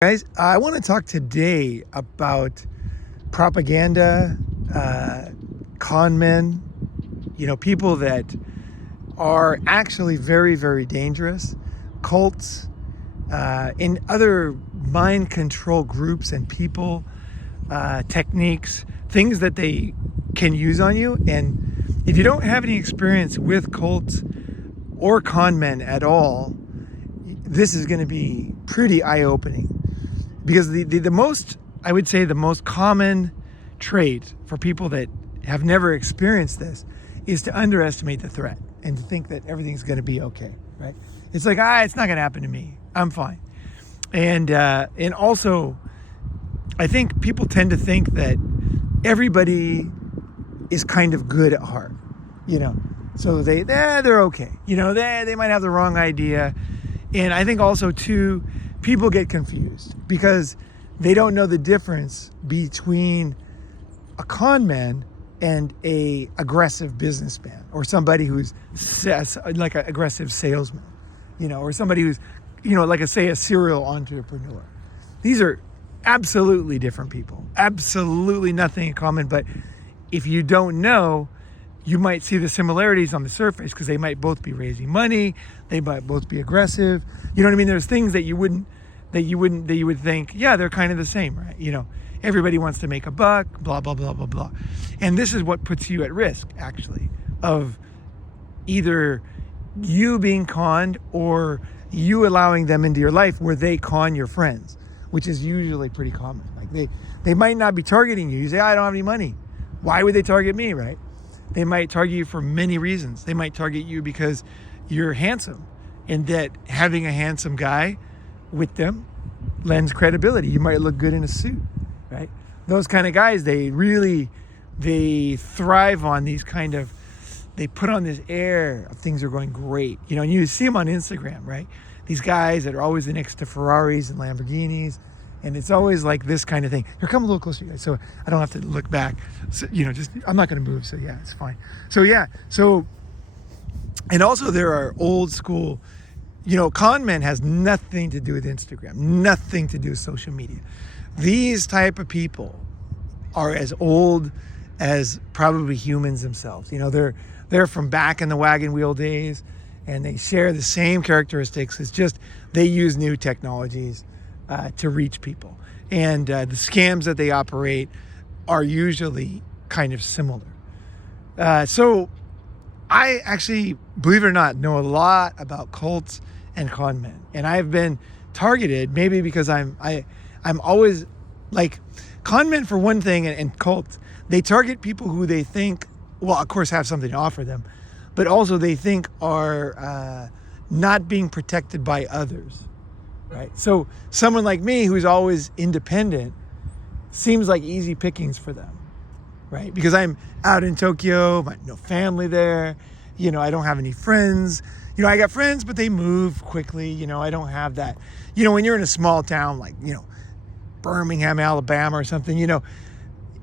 Guys, I want to talk today about propaganda, con men, people that are actually very, very dangerous, cults, and other mind control groups and people, techniques, things that they can use on you. And if you don't have any experience with cults or con men at all, this is going to be pretty eye-opening. Because the most, I would say the most common trait for people that have never experienced this is to underestimate the threat and to think that everything's going to be okay, right? It's like, it's not going to happen to me. I'm fine. And also, I think people tend to think that everybody is kind of good at heart, So they're okay. They might have the wrong idea. And I think also too, people get confused because they don't know the difference between a con man and a aggressive businessman, or somebody who's like an aggressive salesman, or somebody who's, like a serial entrepreneur. These are absolutely different people, absolutely nothing in common. But if you don't know, you might see the similarities on the surface because they might both be raising money. They might both be aggressive. You know what I mean? There's things that you would think, yeah, they're kind of the same, right? Everybody wants to make a buck, blah, blah, blah, blah, blah. And this is what puts you at risk, actually, of either you being conned or you allowing them into your life where they con your friends, which is usually pretty common. Like they might not be targeting you. You say, I don't have any money. Why would they target me, right? They might target you for many reasons. They might target you because you're handsome, and that having a handsome guy with them lends credibility. You might look good in a suit, right? Those kind of guys, they thrive on these they put on this air of things are going great. And you see them on Instagram, right? These guys that are always next to Ferraris and Lamborghinis. And it's always like this kind of thing. Here, come a little closer, guys, so I don't have to look back. So, I'm not going to move, so yeah, it's fine. And also there are old school, con men has nothing to do with Instagram, nothing to do with social media. These type of people are as old as probably humans themselves. They're from back in the wagon wheel days, and they share the same characteristics. It's just they use new technologies to reach people. And the scams that they operate are usually kind of similar. So I actually, believe it or not, know a lot about cults and con men. And I've been targeted maybe because I'm always like con men for one thing, and cults, they target people who they think, well, of course have something to offer them, but also they think are not being protected by others. Right. So someone like me who's always independent seems like easy pickings for them, right? Because I'm out in Tokyo, no family there, I don't have any friends. I got friends, but they move quickly. I don't have that. When you're in a small town like, Birmingham, Alabama or something,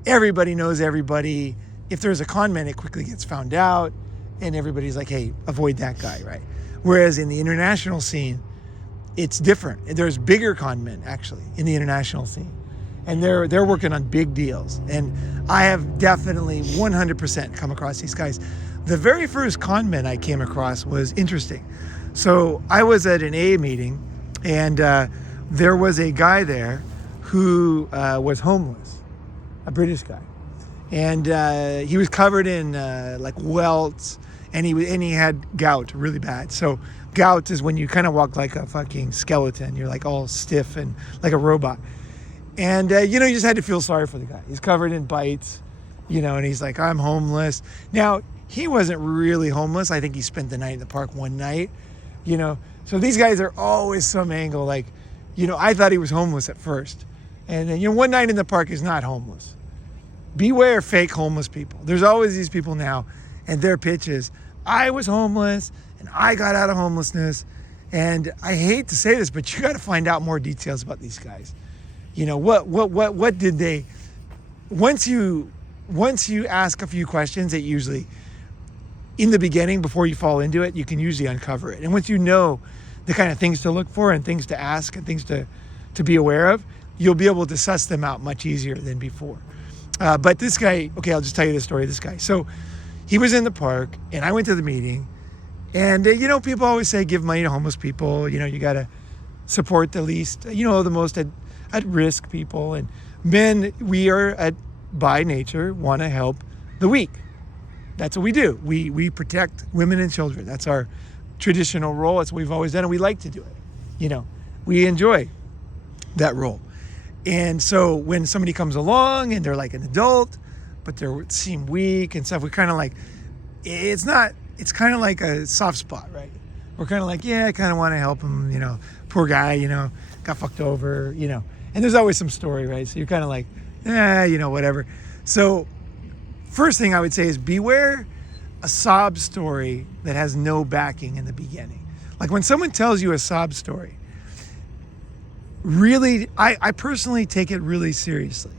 everybody knows everybody. If there's a con man, it quickly gets found out and everybody's like, hey, avoid that guy, right? Whereas in the international scene, it's different. There's bigger con men actually in the international scene, and they're working on big deals. And I have definitely 100% come across these guys. The very first con men I came across was interesting. So I was at an AA meeting, and there was a guy there who was homeless, a British guy, and he was covered in like welts, and he had gout really bad. So gout is when you kind of walk like a fucking skeleton. You're like all stiff and like a robot. And, you just had to feel sorry for the guy. He's covered in bites, and he's like, I'm homeless. Now, he wasn't really homeless. I think he spent the night in the park one night, So these guys are always some angle. Like, I thought he was homeless at first. And then, one night in the park is not homeless. Beware fake homeless people. There's always these people now, and their pitch is, I was homeless, and I got out of homelessness. And I hate to say this, but you got to find out more details about these guys. What did they, once you ask a few questions, it usually, in the beginning, before you fall into it, you can usually uncover it. And once you know the kind of things to look for and things to ask and things to to be aware of, you'll be able to suss them out much easier than before. But this guy, okay, I'll just tell you the story of this guy. So he was in the park, and I went to the meeting, and people always say give money to homeless people. You got to support the least, the most at risk people. And men, we are by nature want to help the weak. That's what we do. We protect women and children. That's our traditional role. It's what we've always done, and we like to do it. We enjoy that role. And so when somebody comes along and they're like an adult, but they seem weak and stuff, we kind of like, it's kind of like a soft spot, right? We're kind of like, yeah, I kind of want to help him, poor guy, got fucked over, and there's always some story, right? So you're kind of like, whatever. So first thing I would say is beware a sob story that has no backing in the beginning. Like when someone tells you a sob story, really, I personally take it really seriously,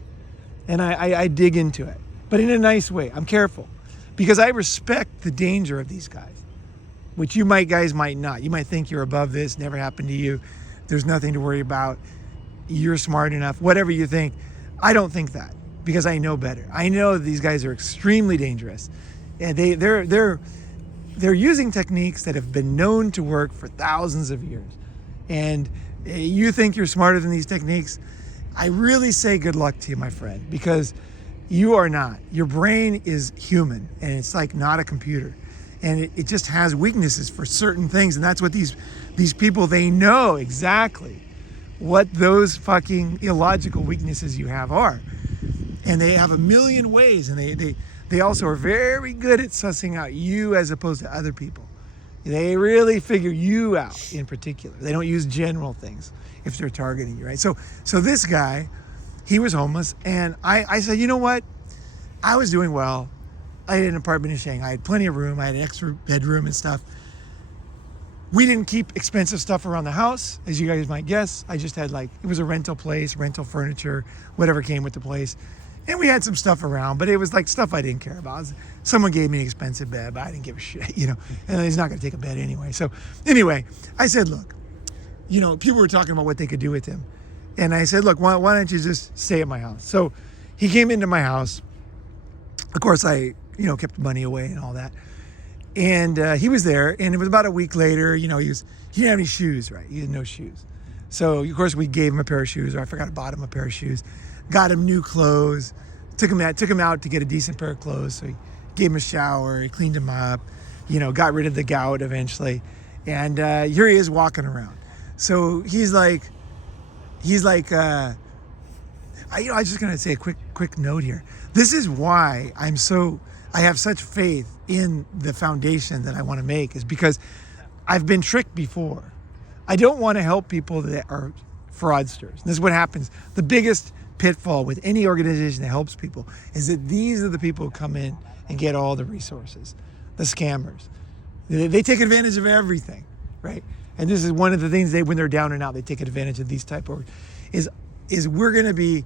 and I dig into it, but in a nice way. I'm careful because I respect the danger of these guys, which you guys might not. You might think you're above this, never happened to you, there's nothing to worry about, you're smart enough, whatever you think. I don't think that because I know better. I know that these guys are extremely dangerous, and they're using techniques that have been known to work for thousands of years. And you think you're smarter than these techniques? I really say good luck to you, my friend, because you are not. Your brain is human, and it's like not a computer. And it just has weaknesses for certain things. And that's what these people, they know exactly what those fucking illogical weaknesses you have are. And they have a million ways. And they also are very good at sussing out you as opposed to other people. They really figure you out in particular. They don't use general things if they're targeting you, right? So this guy, he was homeless, and I said, you know what? I was doing well. I had an apartment in Shanghai. I had plenty of room. I had an extra bedroom and stuff. We didn't keep expensive stuff around the house, as you guys might guess. I just had it was a rental place, rental furniture, whatever came with the place. And we had some stuff around, but it was like stuff I didn't care about. Someone gave me an expensive bed, but I didn't give a shit, and he's not going to take a bed anyway. So anyway, I said, look, people were talking about what they could do with him. And I said, look, why don't you just stay at my house? So he came into my house. Of course, I, kept the money away and all that. And he was there, and it was about a week later, he didn't have any shoes, right? He had no shoes. So, of course, we gave him a pair of shoes, or I forgot I bought him a pair of shoes. Got him new clothes, took him out to get a decent pair of clothes. So he gave him a shower, he cleaned him up, got rid of the gout eventually. And here he is walking around. So he's like, I was just gonna say a quick note here. This is why I have such faith in the foundation that I want to make, is because I've been tricked before. I don't want to help people that are fraudsters. This is what happens. The biggest pitfall with any organization that helps people is that these are the people who come in and get all the resources, the scammers. They take advantage of everything, right? And this is one of the things when they're down and out, they take advantage of these type of, is we're going to be,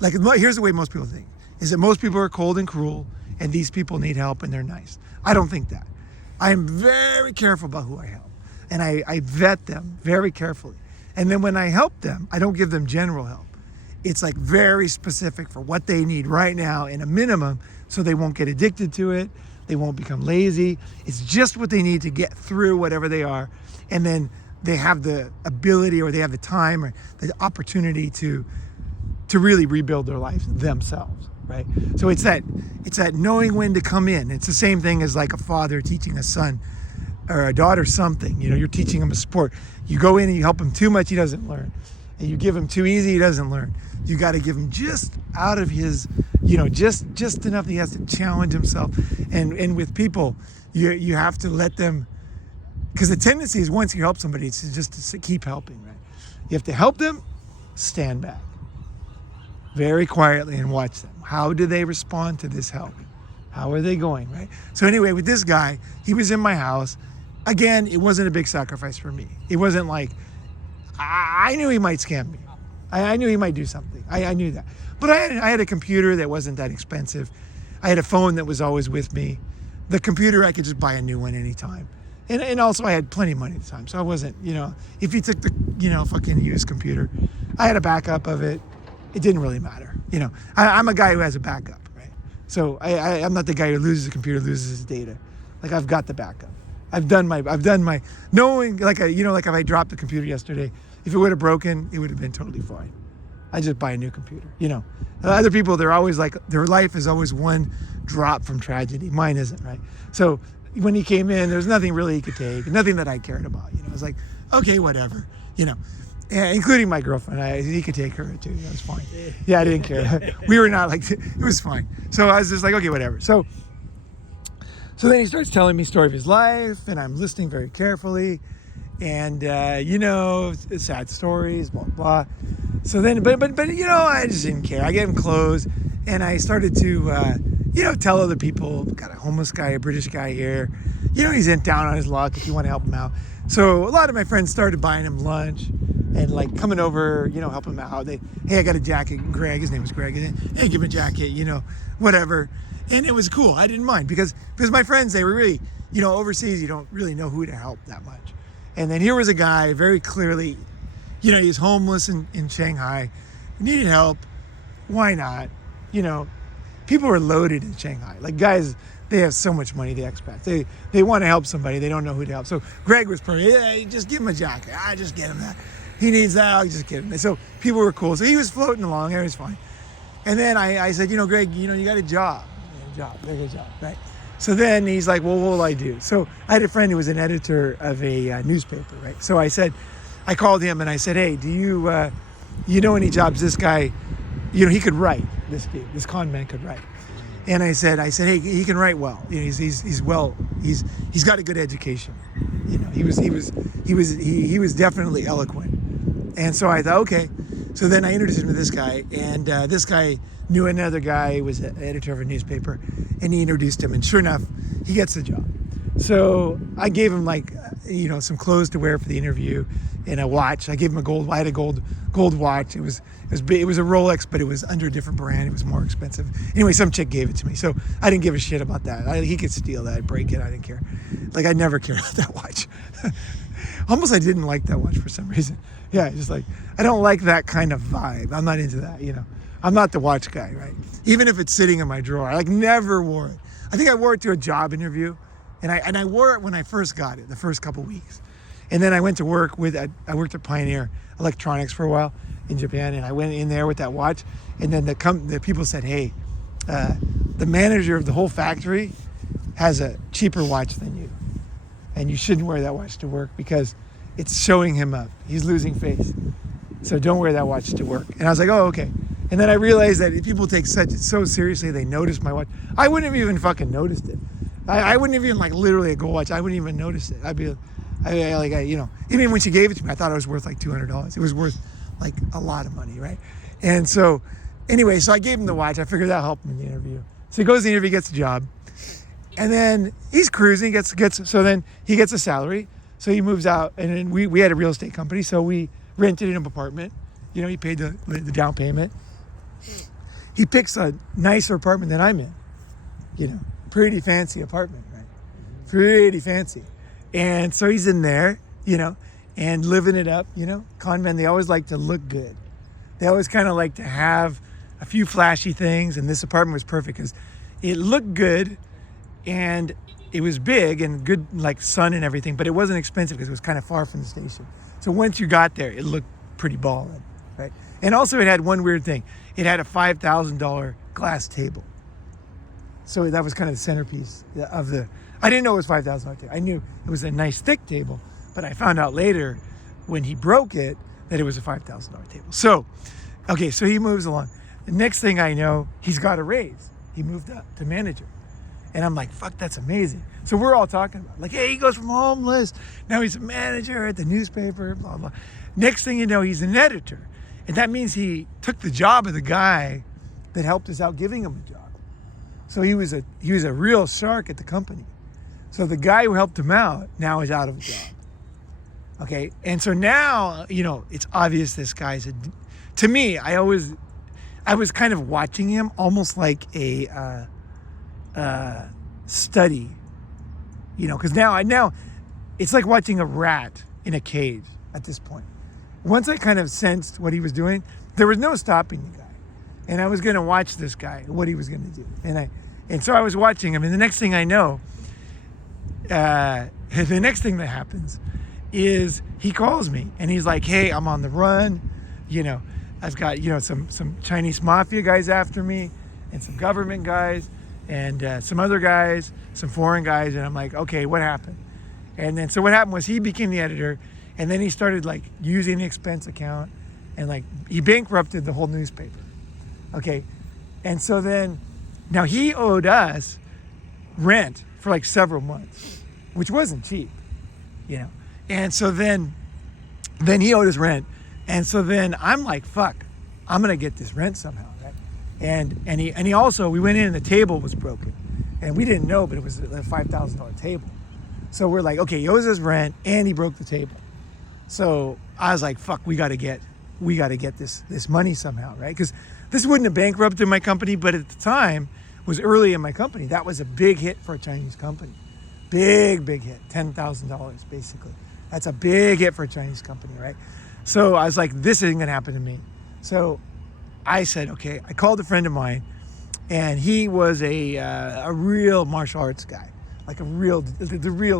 here's the way most people think, is that most people are cold and cruel and these people need help and they're nice. I don't think that. I am very careful about who I help, and I vet them very carefully. And then when I help them, I don't give them general help. It's very specific for what they need right now in a minimum, so they won't get addicted to it. They won't become lazy. It's just what they need to get through whatever they are. And then they have the ability, or they have the time, or the opportunity to really rebuild their life themselves, right? So it's that knowing when to come in. It's the same thing as a father teaching a son or a daughter something. You're teaching him a sport. You go in and you help him too much, he doesn't learn. And you give him too easy, he doesn't learn. You got to give him just out of his, just enough that he has to challenge himself. And with people, you have to let them, because the tendency is once you help somebody, it's just to keep helping, right? You have to help them, stand back very quietly and watch them. How do they respond to this help? How are they going, right? So anyway, with this guy, he was in my house. Again, it wasn't a big sacrifice for me. It wasn't like, I knew he might scam me. I knew he might do something. I knew that. But I had a computer that wasn't that expensive. I had a phone that was always with me. The computer, I could just buy a new one anytime. And also I had plenty of money at the time, so I wasn't, if he took the, fucking used computer, I had a backup of it. It didn't really matter. I'm a guy who has a backup, right? So I'm not the guy who loses a computer, loses his data. Like, I've got the backup. I've done my knowing, like if I dropped the computer yesterday, if it would have broken, it would have been totally fine. I just buy a new computer. Other people, they're always like, their life is always one drop from tragedy. Mine isn't, right? So when he came in, there's nothing really he could take, nothing that I cared about. I was like, okay, whatever, including my girlfriend. He could take her too. It was fine. Yeah, I didn't care. We were not like, it was fine. So I was just like, okay, whatever. So then he starts telling me story of his life, and I'm listening very carefully, and sad stories, blah blah. So then, but I just didn't care. I gave him clothes, and I started to tell other people, got a homeless guy, a British guy here, he's down on his luck if you want to help him out. So a lot of my friends started buying him lunch and like coming over, help him out. Hey, I got a jacket, Greg, his name was Greg, and hey, give him a jacket, whatever. And it was cool. I didn't mind because my friends, they were really, overseas, you don't really know who to help that much. And then here was a guy very clearly, he's homeless in Shanghai, needed help. Why not? People are loaded in Shanghai. Like, guys, they have so much money, the expats. They want to help somebody. They don't know who to help. So Greg was perfect. Yeah, just give him a jacket. I just get him that. He needs that. I'll just give him that. So people were cool. So he was floating along. It was fine. And then I said, Greg, you got a job. Very good job, right? So then he's like, well, what will I do? So I had a friend who was an editor of a newspaper, right? So I called him and I said, hey, do you know any jobs this guy, he could write, this con man could write. And I said, hey, he can write well. He's got a good education. He was definitely eloquent. And so I thought, okay. So then I introduced him to this guy, and this guy knew another guy who was an editor of a newspaper, and he introduced him, and sure enough, he gets the job. So I gave him some clothes to wear for the interview and a watch. I gave him I had a gold watch. It was a Rolex, but it was under a different brand. It was more expensive. Anyway, some chick gave it to me, so I didn't give a shit about that. He could steal that, break it. I didn't care. Like, I never cared about that watch. Almost I didn't like that watch for some reason. Yeah, just like, I don't like that kind of vibe. I'm not into that, I'm not the watch guy, right? Even if it's sitting in my drawer, I never wore it. I think I wore it to a job interview, and I wore it when I first got it, the first couple weeks. And then I went to work I worked at Pioneer Electronics for a while in Japan, and I went in there with that watch, and then the people said, hey, the manager of the whole factory has a cheaper watch than you, and you shouldn't wear that watch to work because it's showing him up. He's losing face. So don't wear that watch to work. And I was like, oh, okay. And then I realized that if people take so seriously, they notice my watch. I wouldn't have even fucking noticed it. I wouldn't have even literally a gold watch. I wouldn't even notice it. I'd be even when she gave it to me, I thought it was worth $200. It was worth a lot of money, right? And so anyway, so I gave him the watch. I figured that'll help him in the interview. So he goes to the interview, gets the job. And then he's cruising, so then he gets a salary. So he moves out, and then we had a real estate company, so we rented an apartment. He paid the down payment. He picks a nicer apartment than I'm in. Pretty fancy apartment, right? Pretty fancy. And so he's in there, and living it up, Con men, they always like to look good. They always kind of like to have a few flashy things, and this apartment was perfect because it looked good, and it was big and good, sun and everything, but it wasn't expensive because it was kind of far from the station. So once you got there, it looked pretty ballin', right? And also it had one weird thing. It had a $5,000 glass table. So that was kind of the centerpiece of I didn't know it was $5,000 table. I knew it was a nice thick table, but I found out later when he broke it that it was a $5,000 table. So, okay, so he moves along. The next thing I know, he's got a raise. He moved up to manager. And I'm like, fuck, that's amazing. So we're all talking about, hey, he goes from homeless, now he's a manager at the newspaper, blah, blah. Next thing you know, he's an editor. And that means he took the job of the guy that helped us out giving him a job. So he was a real shark at the company. So the guy who helped him out now is out of a job. Okay, and so now, it's obvious this guy's to me, I was kind of watching him almost like a study, because now it's like watching a rat in a cage at this point. Once I kind of sensed what he was doing, there was no stopping the guy. And I was going to watch this guy, what he was going to do. And so I was watching him, and the next thing I know, the next thing that happens is he calls me, and he's like, hey, I'm on the run. You know, I've got, you know, some Chinese mafia guys after me, and some government guys, and some other guys, some foreign guys. And I'm like, okay, what happened? And then, so what happened was he became the editor, and then he started like using the expense account, and like he bankrupted the whole newspaper. Okay. And so then, now he owed us rent for like several months, which wasn't cheap, you know? And so then he owed us rent. And so then I'm like, fuck, I'm going to get this rent somehow, right? And he also, we went in and the table was broken, and we didn't know, but it was a $5,000 table. So we're like, okay, he owes us rent and he broke the table. So I was like, fuck, we got to get this money somehow, right? Because this wouldn't have bankrupted my company, but at the time, was early in my company. That was a big hit for a Chinese company. Big hit, $10,000 basically. That's a big hit for a Chinese company, right? So I was like, this isn't gonna happen to me. So I said, okay, I called a friend of mine, and he was a real martial arts guy, like the real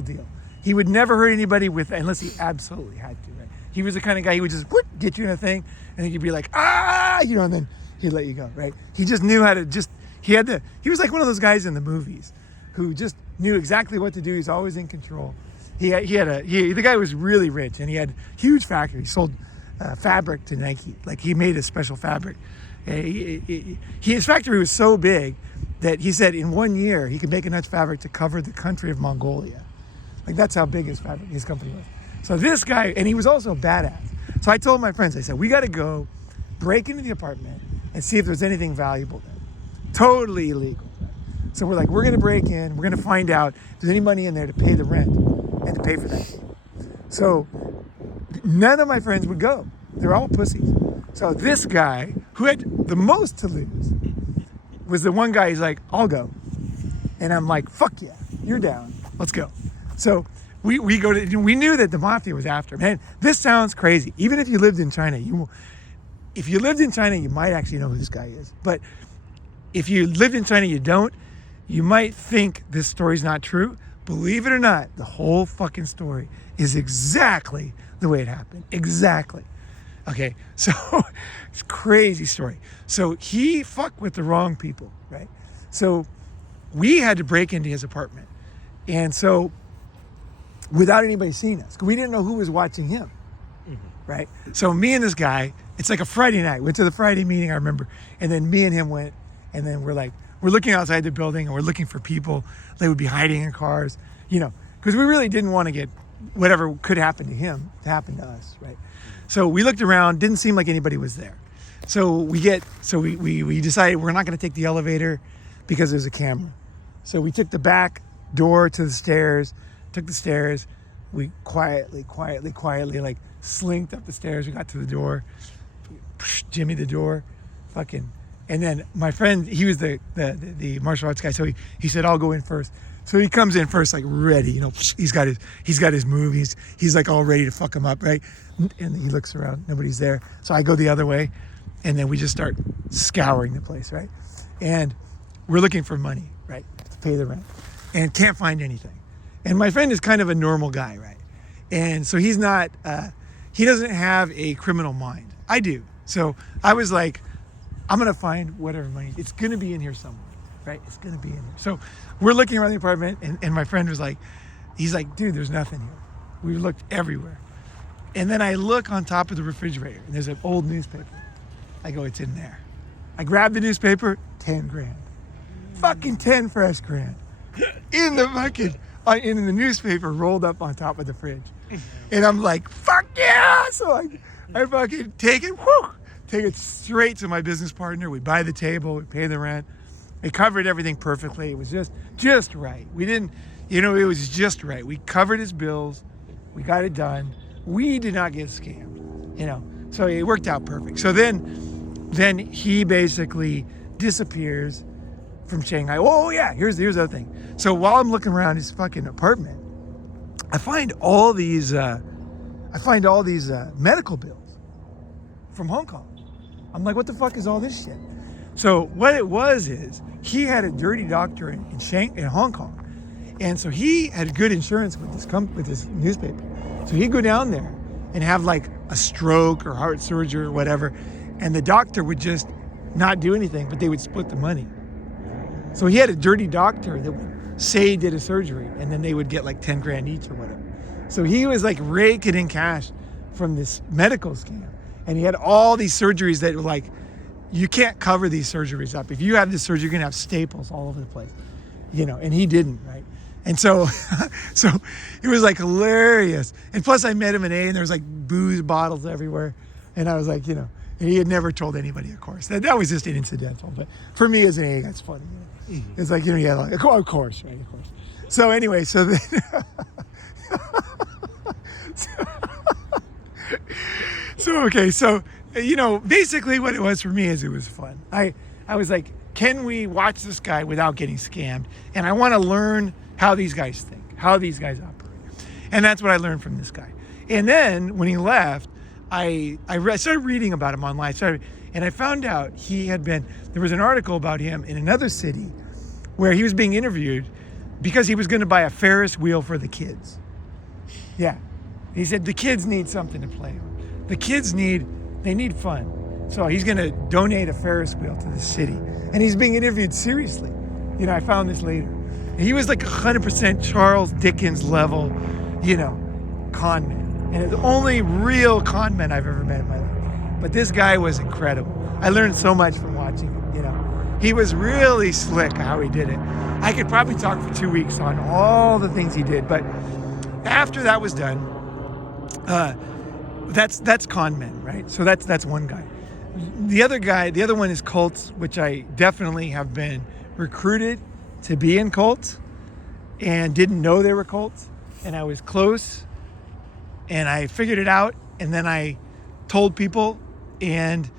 deal. He would never hurt anybody unless he absolutely had to, right? He was the kind of guy, he would just get you in a thing, and then you'd be like, you know, and then he'd let you go, right? He just knew how to he was like one of those guys in the movies who just knew exactly what to do. He's always in control. The guy was really rich, and he had huge factory. He sold fabric to Nike. Like, he made a special fabric. His factory was so big that he said in 1 year he could make enough fabric to cover the country of Mongolia. Like, that's how big his company was. So this guy, and he was also badass. So I told my friends, I said, we got to go break into the apartment and see if there's anything valuable there. Totally illegal. So we're like, we're going to break in. We're going to find out if there's any money in there to pay the rent and to pay for that. So none of my friends would go. They're all pussies. So this guy, who had the most to lose, was the one guy. He's like, I'll go. And I'm like, fuck yeah, you're down. Let's go. So we knew that the mafia was after him. Man, this sounds crazy. Even if you lived in China, you might actually know who this guy is. But if you lived in China, you might think this story's not true. Believe it or not, the whole fucking story is exactly the way it happened. Exactly. Okay, so it's a crazy story. So he fucked with the wrong people, right? So we had to break into his apartment. And so without anybody seeing us, 'cause we didn't know who was watching him, right? So me and this guy, it's like a Friday night. Went to the Friday meeting, I remember. And then me and him went, and then we're looking outside the building, and we're looking for people. They would be hiding in cars, you know, because we really didn't want to get whatever could happen to him to happen to us, right? So we looked around, didn't seem like anybody was there. So we decided we're not going to take the elevator because there's a camera. So we took the back door to the stairs, we quietly, like slinked up the stairs. We got to the door, Jimmy the door, and then my friend, he was the martial arts guy, so he said, I'll go in first. So he comes in first, like ready, you know, he's got his move, he's like all ready to fuck him up, right? And he looks around, nobody's there. So I go the other way, and then we just start scouring the place, right? And we're looking for money, right, to pay the rent, and can't find anything. And my friend is kind of a normal guy, right? And so he's not, he doesn't have a criminal mind. I do. So I was like, I'm going to find whatever money. It's going to be in here somewhere, right? It's going to be in here. So we're looking around the apartment, and my friend was like, he's like, dude, there's nothing here. We looked everywhere. And then I look on top of the refrigerator, and there's an old newspaper. I go, it's in there. I grab the newspaper, 10 grand. Fucking 10 fresh grand. In the newspaper, rolled up on top of the fridge. And I'm like, fuck yeah! So I fucking take it straight to my business partner. We buy the table, we pay the rent. It covered everything perfectly. It was just right. We didn't, it was just right. We covered his bills. We got it done. We did not get scammed, so it worked out perfect. So then he basically disappears from Shanghai. Oh yeah, here's the other thing. So while I'm looking around his fucking apartment, I find all these medical bills from Hong Kong. I'm like, what the fuck is all this shit? So what it was is he had a dirty doctor in Hong Kong, and so he had good insurance with this newspaper. So he'd go down there and have like a stroke or heart surgery or whatever, and the doctor would just not do anything, but they would split the money. So he had a dirty doctor that would say he did a surgery, and then they would get like 10 grand each or whatever. So he was like raking in cash from this medical scam, and he had all these surgeries that were like, you can't cover these surgeries up. If you have this surgery, you're gonna have staples all over the place, and he didn't, right? And so, so it was like hilarious. And plus I met him in A, and there was like booze bottles everywhere. And I was like, and he had never told anybody, of course. That was just an incidental. But for me as an A, that's funny. It's like, yeah, like, of course, right, of course. So anyway, so then, so basically what it was for me is it was fun. I was like, can we watch this guy without getting scammed? And I want to learn how these guys think, how these guys operate. And that's what I learned from this guy. And then when he left, I started reading about him online. And I found out there was an article about him in another city where he was being interviewed because he was going to buy a Ferris wheel for the kids. Yeah. He said the kids need something to play on. The kids need fun. So he's going to donate a Ferris wheel to the city. And he's being interviewed seriously. I found this later. He was like 100% Charles Dickens level, con man. And the only real con man I've ever met in my life. But this guy was incredible. I learned so much from watching him, He was really slick how he did it. I could probably talk for 2 weeks on all the things he did. But after that was done, that's con men, right? So that's one guy. The other one is cults, which I definitely have been recruited to be in cults and didn't know they were cults. And I was close and I figured it out. And then I told people and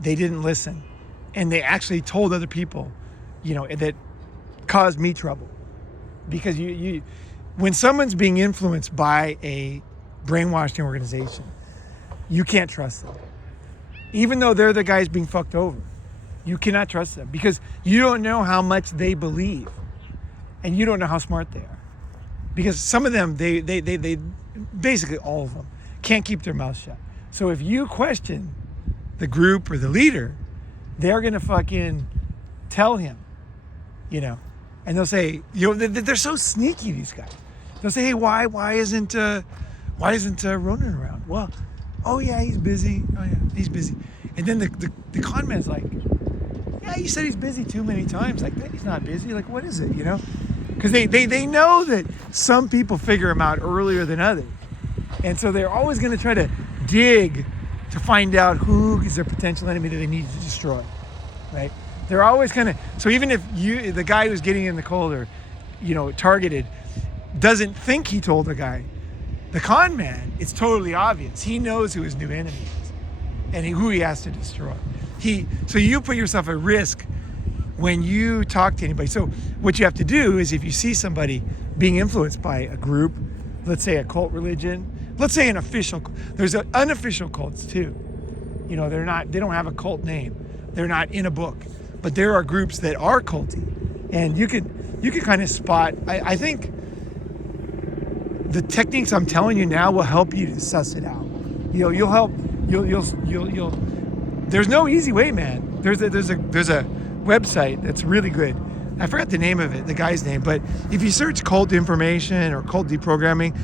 they didn't listen. And they actually told other people, that caused me trouble. Because when someone's being influenced by a brainwashing organization, you can't trust them. Even though they're the guys being fucked over, you cannot trust them because you don't know how much they believe and you don't know how smart they are. Because some of them, they basically all of them can't keep their mouth shut. So if you question the group or the leader, they're going to fucking tell him, and they'll say, they're so sneaky, these guys. They'll say, hey, why isn't Ronin around? Well, oh yeah, he's busy. Oh yeah, he's busy. And then the con man's like, yeah, you said he's busy too many times. Like, he's not busy. Like, what is it, Because they know that some people figure him out earlier than others. And so they're always going to try to dig to find out who is their potential enemy that they need to destroy, right? They're always so even if the guy who's getting in the cold or, targeted doesn't think he told the guy, the con man, it's totally obvious. He knows who his new enemy is and who he has to destroy. So you put yourself at risk when you talk to anybody. So what you have to do is if you see somebody being influenced by a group, let's say a cult religion, let's say an official, there's unofficial cults too. They don't have a cult name. They're not in a book, but there are groups that are culty and you can kind of spot, I think the techniques I'm telling you now will help you to suss it out. You'll there's no easy way, man. There's a website that's really good. I forgot the name of it, the guy's name, but if you search cult information or cult deprogramming,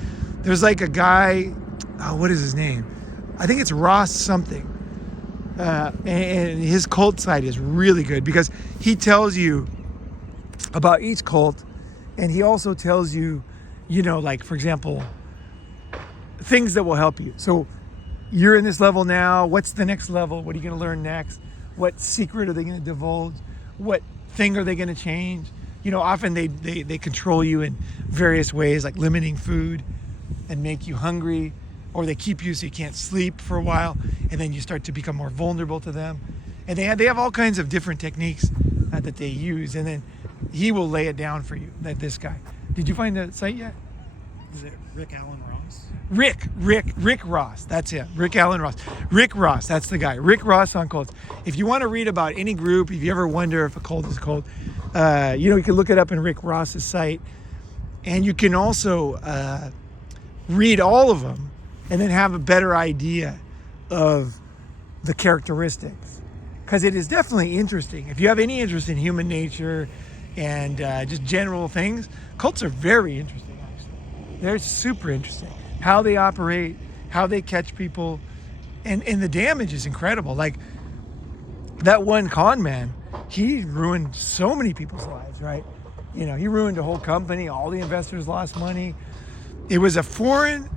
there's like a guy, what is his name? I think it's Ross something. And his cult site is really good because he tells you about each cult and he also tells you, like for example, things that will help you. So you're in this level now. What's the next level? What are you going to learn next? What secret are they going to divulge? What thing are they going to change? Often they control you in various ways, like limiting food and make you hungry, or they keep you so you can't sleep for a while, and then you start to become more vulnerable to them. And they have all kinds of different techniques that they use, and then he will lay it down for you. This guy. Did you find the site yet? Is it Rick Allen Ross? Rick Ross. That's it. Rick Allen Ross. Rick Ross. That's the guy. Rick Ross on cults. If you want to read about any group, if you ever wonder if a cult is a cult, you can look it up in Rick Ross's site, and you can also read all of them, and then have a better idea of the characteristics, because it is definitely interesting. If you have any interest in human nature and just general things, cults are very interesting. They're super interesting. How they operate, how they catch people, and the damage is incredible. Like that one con man, he ruined so many people's lives, right? He ruined a whole company. All the investors lost money. It was a foreign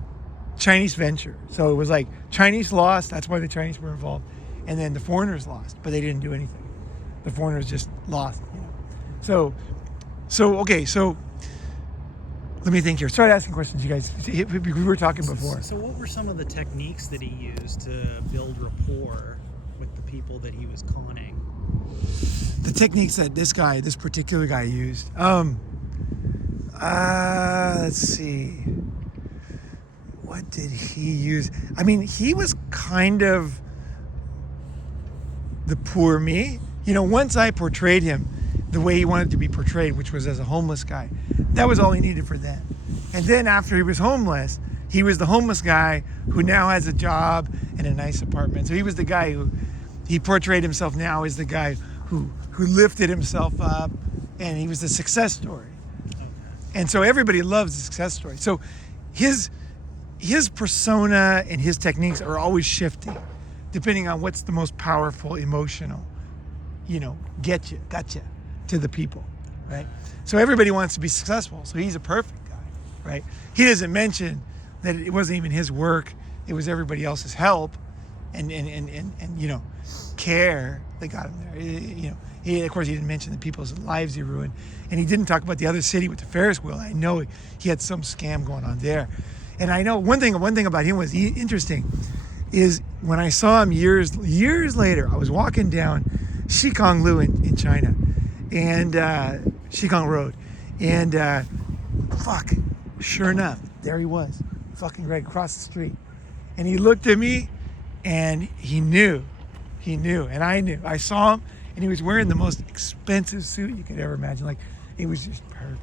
Chinese venture. So it was like Chinese lost, that's why the Chinese were involved. And then the foreigners lost, but they didn't do anything. The foreigners just lost, So let me think here. Start asking questions, you guys. We were talking before. So what were some of the techniques that he used to build rapport with the people that he was conning? The techniques that this particular guy used. Let's see. What did he use? I mean, he was kind of the poor me. Once I portrayed him the way he wanted to be portrayed, which was as a homeless guy, that was all he needed for then. And then after he was homeless, he was the homeless guy who now has a job and a nice apartment. So he was the guy he portrayed himself now as the guy who lifted himself up, and he was the success story. Okay. And so everybody loves the success story. So his persona and his techniques are always shifting, depending on what's the most powerful emotional, gotcha to the people, right? So everybody wants to be successful. So he's a perfect guy, right? He doesn't mention that it wasn't even his work; it was everybody else's help, and care that got him there. He didn't mention the people's lives he ruined, and he didn't talk about the other city with the Ferris wheel. I know he had some scam going on there. And I know one thing about him was interesting, is when I saw him years later, I was walking down Xikonglu in China, and Xikong Road, and sure enough, there he was, fucking right across the street, and he looked at me, and he knew, and I knew. I saw him, and he was wearing the most expensive suit you could ever imagine. Like, it was just perfect.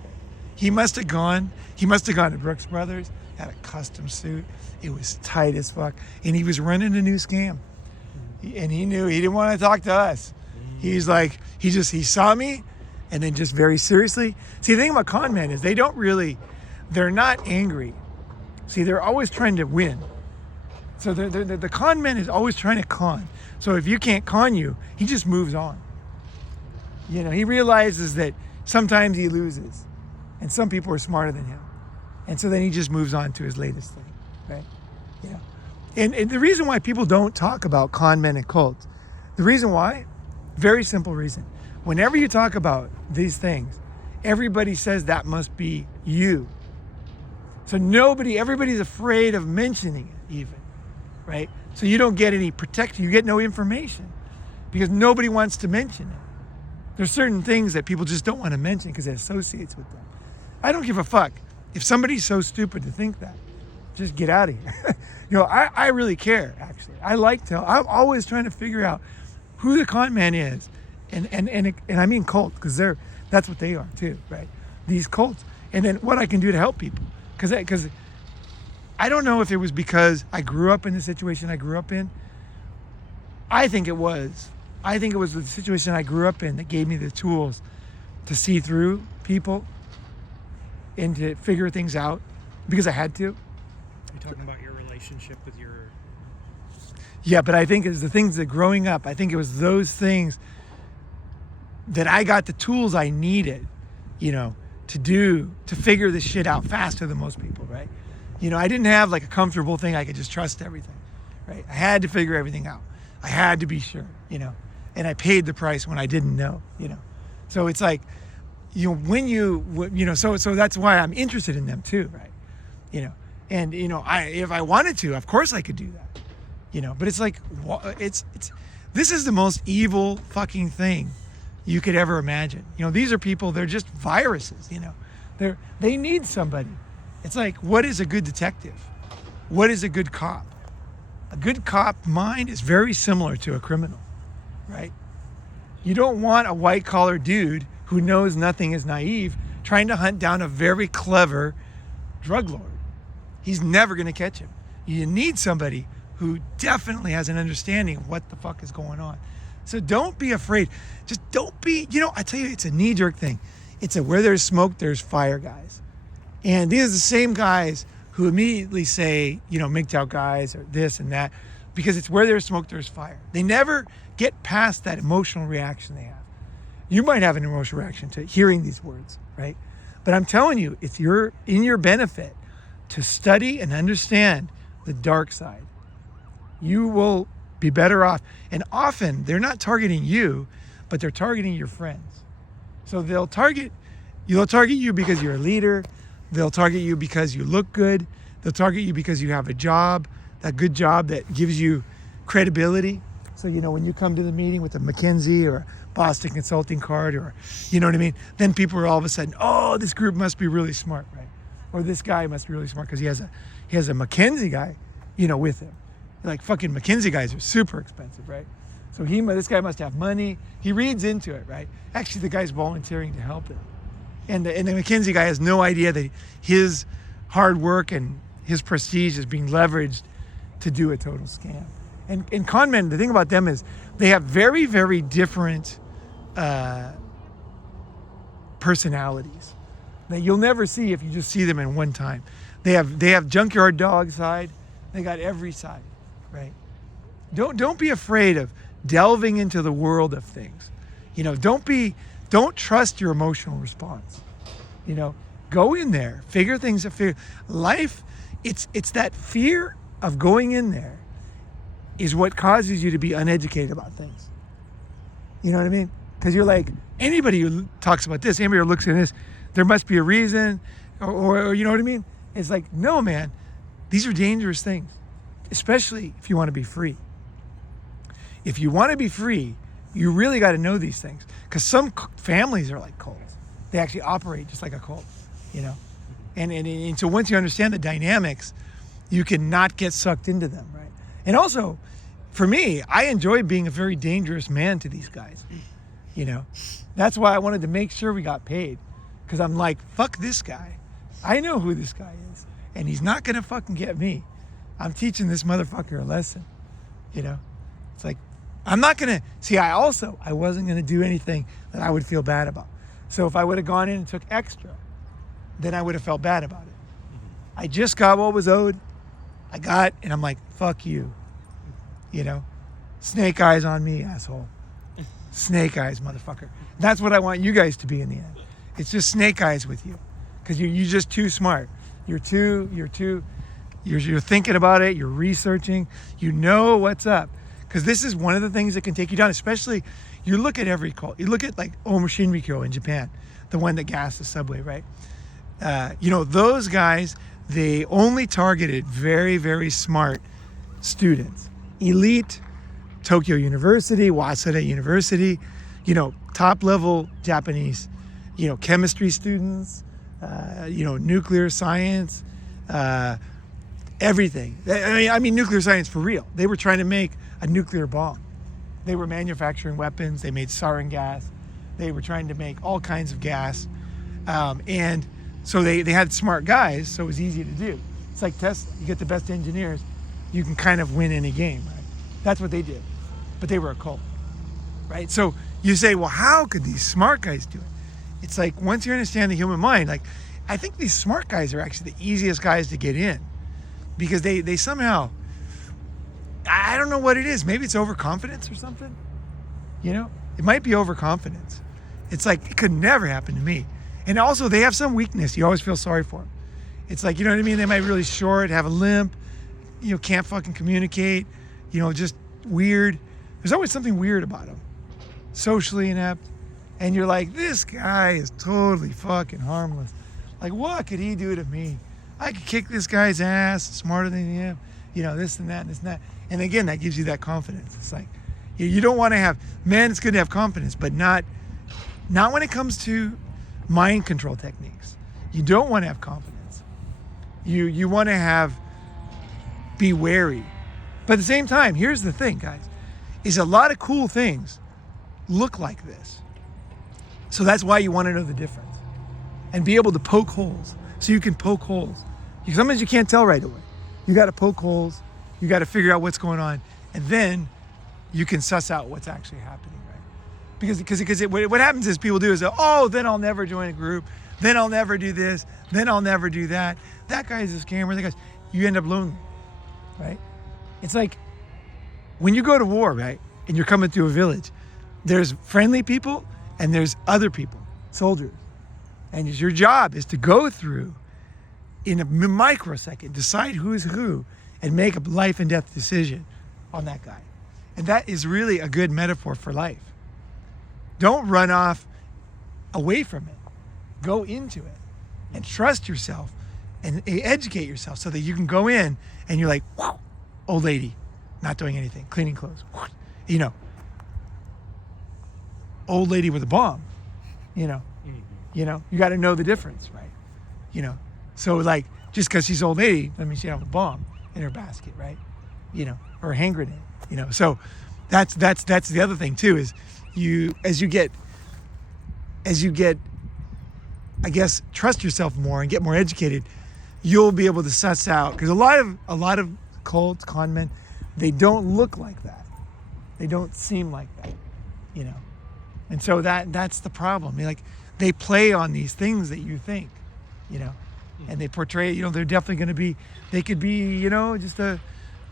He must have gone to Brooks Brothers, had a custom suit. It was tight as fuck. And he was running a new scam. And he knew he didn't want to talk to us. He's like, he saw me, and then just very seriously. See, the thing about con men is they're not angry. See, they're always trying to win. So the con man is always trying to con. So if you can't con you, he just moves on. He realizes that sometimes he loses, and some people are smarter than him. And so then he just moves on to his latest thing, right? And the reason why people don't talk about con men and cults, the reason why, very simple reason. Whenever you talk about these things, everybody says that must be you. So everybody's afraid of mentioning it even, right? So you don't get any protection, you get no information because nobody wants to mention it. There's certain things that people just don't want to mention because it associates with them. I don't give a fuck. If somebody's so stupid to think that, just get out of here. I really care, actually. I'm always trying to figure out who the con man is. And I mean cult, because that's what they are too, right? These cults. And then what I can do to help people. Because I don't know if it was because I grew up in the situation I grew up in. I think it was the situation I grew up in that gave me the tools to see through people and to figure things out because I had to. You're talking about your relationship with your... Yeah, but I think it's the things that growing up, I think it was those things that I got the tools I needed, to figure this shit out faster than most people, right? I didn't have like a comfortable thing I could just trust everything, right? I had to figure everything out. I had to be sure, and I paid the price when I didn't know, So it's like, so that's why I'm interested in them too, right? And if I wanted to, of course I could do that, but it's like, this is the most evil fucking thing you could ever imagine. These are people, they're just viruses, they need somebody. It's like, what is a good detective? What is a good cop? A good cop mind is very similar to a criminal, right? You don't want a white-collar dude who knows nothing, is naive, trying to hunt down a very clever drug lord. He's never going to catch him. You need somebody who definitely has an understanding of what the fuck is going on. So don't be afraid. Just don't be, I tell you, it's a knee-jerk thing. It's a where there's smoke, there's fire, guys. And these are the same guys who immediately say, MGTOW guys or this and that, because it's where there's smoke, there's fire. They never get past that emotional reaction they have. You might have an emotional reaction to hearing these words, right? But I'm telling you, it's in your benefit to study and understand the dark side. You will be better off. And often they're not targeting you, but they're targeting your friends. So they'll target you because you're a leader. They'll target you because you look good. They'll target you because you have a job, that good job that gives you credibility. So, when you come to the meeting with a McKinsey or a Boston Consulting card or, you know what I mean? Then people are all of a sudden, oh, this group must be really smart, right? Or this guy must be really smart because he has a McKinsey guy, with him. Like fucking McKinsey guys are super expensive, right? So this guy must have money. He reads into it, right? Actually, the guy's volunteering to help him. And the McKinsey guy has no idea that his hard work and his prestige is being leveraged to do a total scam. And con men, the thing about them is they have very, very different personalities that you'll never see if you just see them in one time. They have junkyard dog side. They got every side, right? Don't be afraid of delving into the world of things. Don't trust your emotional response. Go in there, figure things out. Life, it's that fear of going in there is what causes you to be uneducated about things. You know what I mean? Because you're like, anybody who talks about this, anybody who looks at this, there must be a reason, or you know what I mean? It's like, no, man, these are dangerous things, especially if you want to be free. If you want to be free, you really got to know these things, because some families are like cults. They actually operate just like a cult, And so once you understand the dynamics, you can not get sucked into them, right? And also, for me, I enjoy being a very dangerous man to these guys. That's why I wanted to make sure we got paid, because I'm like, fuck this guy. I know who this guy is, and he's not gonna fucking get me. I'm teaching this motherfucker a lesson. It's like, I'm not gonna see. I wasn't gonna do anything that I would feel bad about. So if I would have gone in and took extra, then I would have felt bad about it. I just got what was owed. And I'm like, fuck you. Snake eyes on me, asshole. Snake eyes, motherfucker. That's what I want you guys to be in the end. It's just snake eyes with you, because you're just too smart. You're thinking about it. You're researching. You know what's up, because this is one of the things that can take you down. Especially, you look at every cult. You look at like Shinrikyo in Japan, the one that gassed the subway, right? Those guys, they only targeted very, very smart students, elite Tokyo University, Waseda University, top level Japanese, chemistry students, nuclear science, everything. I mean, nuclear science for real. They were trying to make a nuclear bomb. They were manufacturing weapons. They made sarin gas. They were trying to make all kinds of gas. And so they had smart guys, so it was easy to do. It's like Tesla. You get the best engineers, you can kind of win any game, right? That's what they did. But they were a cult, right? So you say, well, how could these smart guys do it? It's like, once you understand the human mind, like, I think these smart guys are actually the easiest guys to get in, because they somehow, I don't know what it is. Maybe it's overconfidence or something. It might be overconfidence. It's like, it could never happen to me. And also, they have some weakness. You always feel sorry for them. It's like, you know what I mean? They might be really short, have a limp, can't fucking communicate, just weird. There's always something weird about them. Socially inept. And you're like, this guy is totally fucking harmless. Like, what could he do to me? I could kick this guy's ass, smarter than him, this and that and this and that. And again, that gives you that confidence. It's like, you don't want to have, man, it's good to have confidence, but not when it comes to mind control techniques. You don't want to have confidence. You want to be wary. But at the same time, here's the thing, guys, is a lot of cool things look like this. So that's why you want to know the difference and be able to poke holes. So you can poke holes. Sometimes you can't tell right away. You got to poke holes. You got to figure out what's going on. And then you can suss out what's actually happening, right? Because what happens is people do is, oh, then I'll never join a group. Then I'll never do this. Then I'll never do that. That guy's a scammer. That guy's, you end up lonely, right? It's like when you go to war, right? And you're coming through a village, there's friendly people and there's other people, soldiers. And your job is to go through in a microsecond, decide who's who, and make a life and death decision on that guy. And that is really a good metaphor for life. Don't run off away from it. Go into it and trust yourself and educate yourself so that you can go in and you're like, wow, old lady, not doing anything, cleaning clothes. You know, old lady with a bomb, you know, you got to know the difference, right? You know, so like, just because she's old lady, doesn't mean she have a bomb in her basket, right? You know, or a hand grenade, you know. So that's the other thing too, is as you get, I guess, trust yourself more and get more educated, you'll be able to suss out, because a lot of cults, con men, they don't look like that. They don't seem like that, you know. And so that's the problem. I mean, like, they play on these things that you think, you know, and they portray, you know, they're definitely going to be, they could be, you know, just a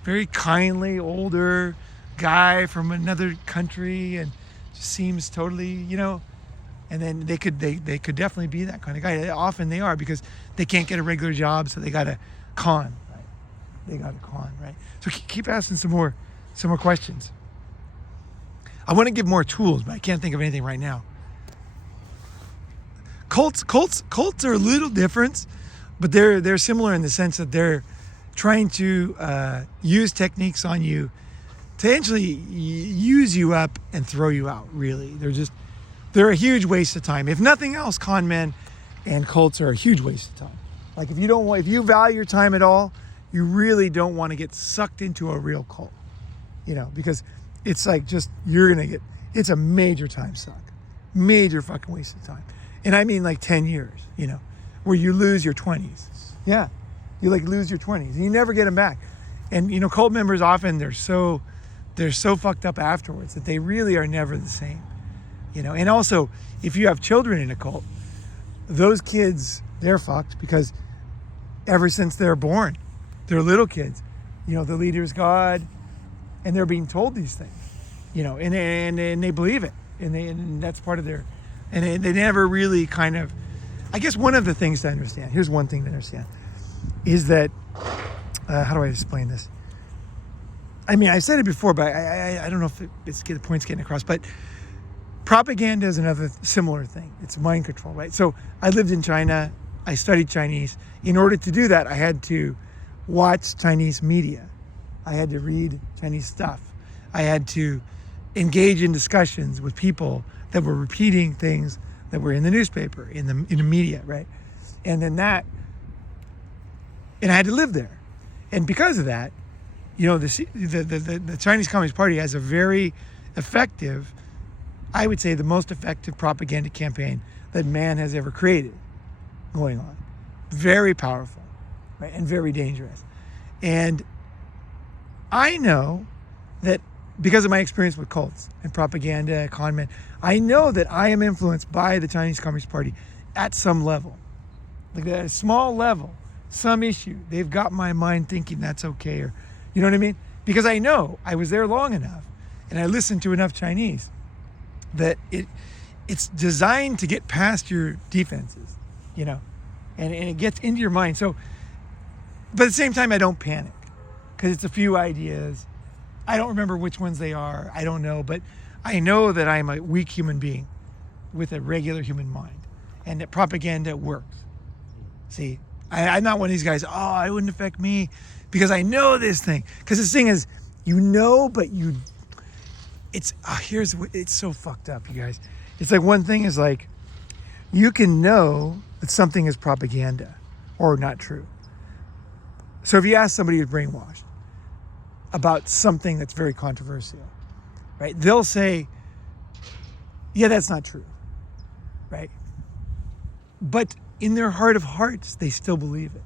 very kindly older guy from another country and just seems totally, you know, and then they could definitely be that kind of guy. Often they are, because they can't get a regular job, so they got to con, right? They got to con, right? So keep asking some more questions. I want to give more tools, but I can't think of anything right now. Cults are a little different, but they're similar in the sense that they're trying to use techniques on you to actually use you up and throw you out. Really, they're a huge waste of time. If nothing else, con men and cults are a huge waste of time. Like, if you value your time at all, you really don't want to get sucked into a real cult, you know, because it's like, just, it's a major time suck, major fucking waste of time. And I mean like 10 years, you know, where you lose your 20s. Yeah, you like lose your 20s and you never get them back. And, you know, cult members often, they're so fucked up afterwards that they really are never the same, you know. And also, if you have children in a cult, those kids, they're fucked, because ever since they're born, they're little kids, you know, the leader's God, and they're being told these things, you know, and they believe it, and that's part of their, and they never really kind of, I guess one of the things to understand, here's one thing to understand, is that, how do I explain this? I mean, I've said it before, but I don't know if the point's getting across, but propaganda is another similar thing. It's mind control, right? So I lived in China, I studied Chinese. In order to do that, I had to watch Chinese media. I had to read Chinese stuff. I had to engage in discussions with people that were repeating things that were in the newspaper, in the media, right? And then and I had to live there. And because of that, you know, the Chinese Communist Party has a very effective, I would say the most effective propaganda campaign that man has ever created going on. Very powerful, right? And very dangerous. And I know that because of my experience with cults and propaganda, con men, I know that I am influenced by the Chinese Communist Party at some level. Like, at a small level, some issue, they've got my mind thinking that's okay, or, you know what I mean? Because I know I was there long enough and I listened to enough Chinese that it's designed to get past your defenses, you know, and it gets into your mind. So, but at the same time, I don't panic, because it's a few ideas. I don't remember which ones they are. I don't know, but I know that I'm a weak human being with a regular human mind, and that propaganda works. See, I'm not one of these guys, oh, it wouldn't affect me because I know this thing. Because this thing is, you know, but it's so fucked up, you guys. It's like, one thing is like, you can know that something is propaganda or not true, So if you ask somebody who's brainwashed about something that's very controversial, right? They'll say, yeah, that's not true, right? But in their heart of hearts, they still believe it.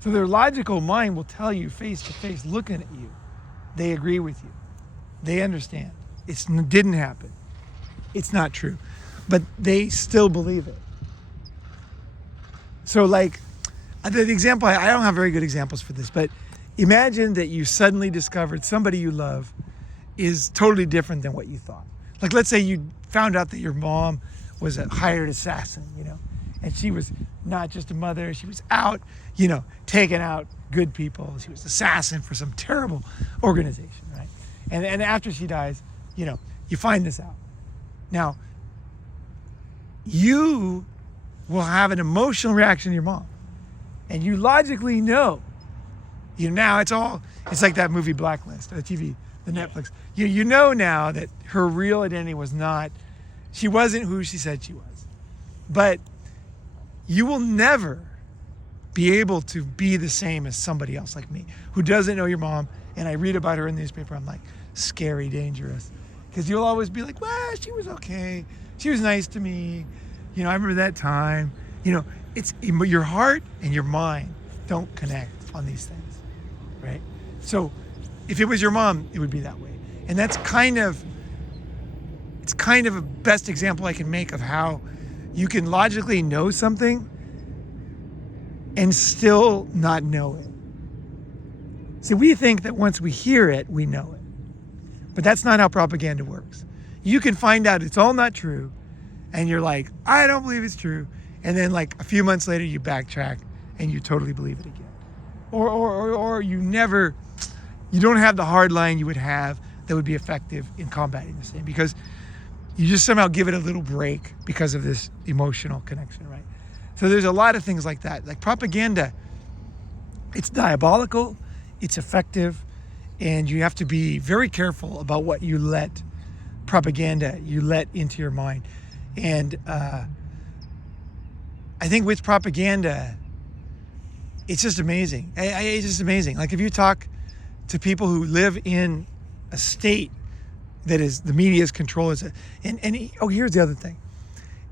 So their logical mind will tell you face to face, looking at you, they agree with you. They understand. It didn't happen. It's not true. But they still believe it. So like, the example, I don't have very good examples for this, but imagine that you suddenly discovered somebody you love is totally different than what you thought. Like, let's say you found out that your mom was a hired assassin, and she was not just a mother, she was out, taking out good people. She was an assassin for some terrible organization, right? And after she dies, you find this out. Now, you will have an emotional reaction to your mom. And you logically know, now it's like that movie Blacklist, the TV, the Netflix. You know now that her real identity she wasn't who she said she was. But you will never be able to be the same as somebody else like me, who doesn't know your mom, and I read about her in the newspaper, I'm like, scary, dangerous. Because you'll always be like, well, she was okay. She was nice to me. I remember that time. It's your heart and your mind don't connect on these things, right? So if it was your mom, it would be that way. And that's kind of a best example I can make of how you can logically know something and still not know it. See, we think that once we hear it, we know it. But that's not how propaganda works. You can find out it's all not true, and you're like, I don't believe it's true. And then like a few months later, you backtrack and you totally believe it again. Or you don't have the hard line you would have that would be effective in combating this thing, because you just somehow give it a little break because of this emotional connection, right? So there's a lot of things like that. Like propaganda, it's diabolical, it's effective, and you have to be very careful about what you let into your mind. And I think with propaganda, it's just amazing. It's just amazing. Like if you talk to people who live in a state that is the media's control, here's the other thing.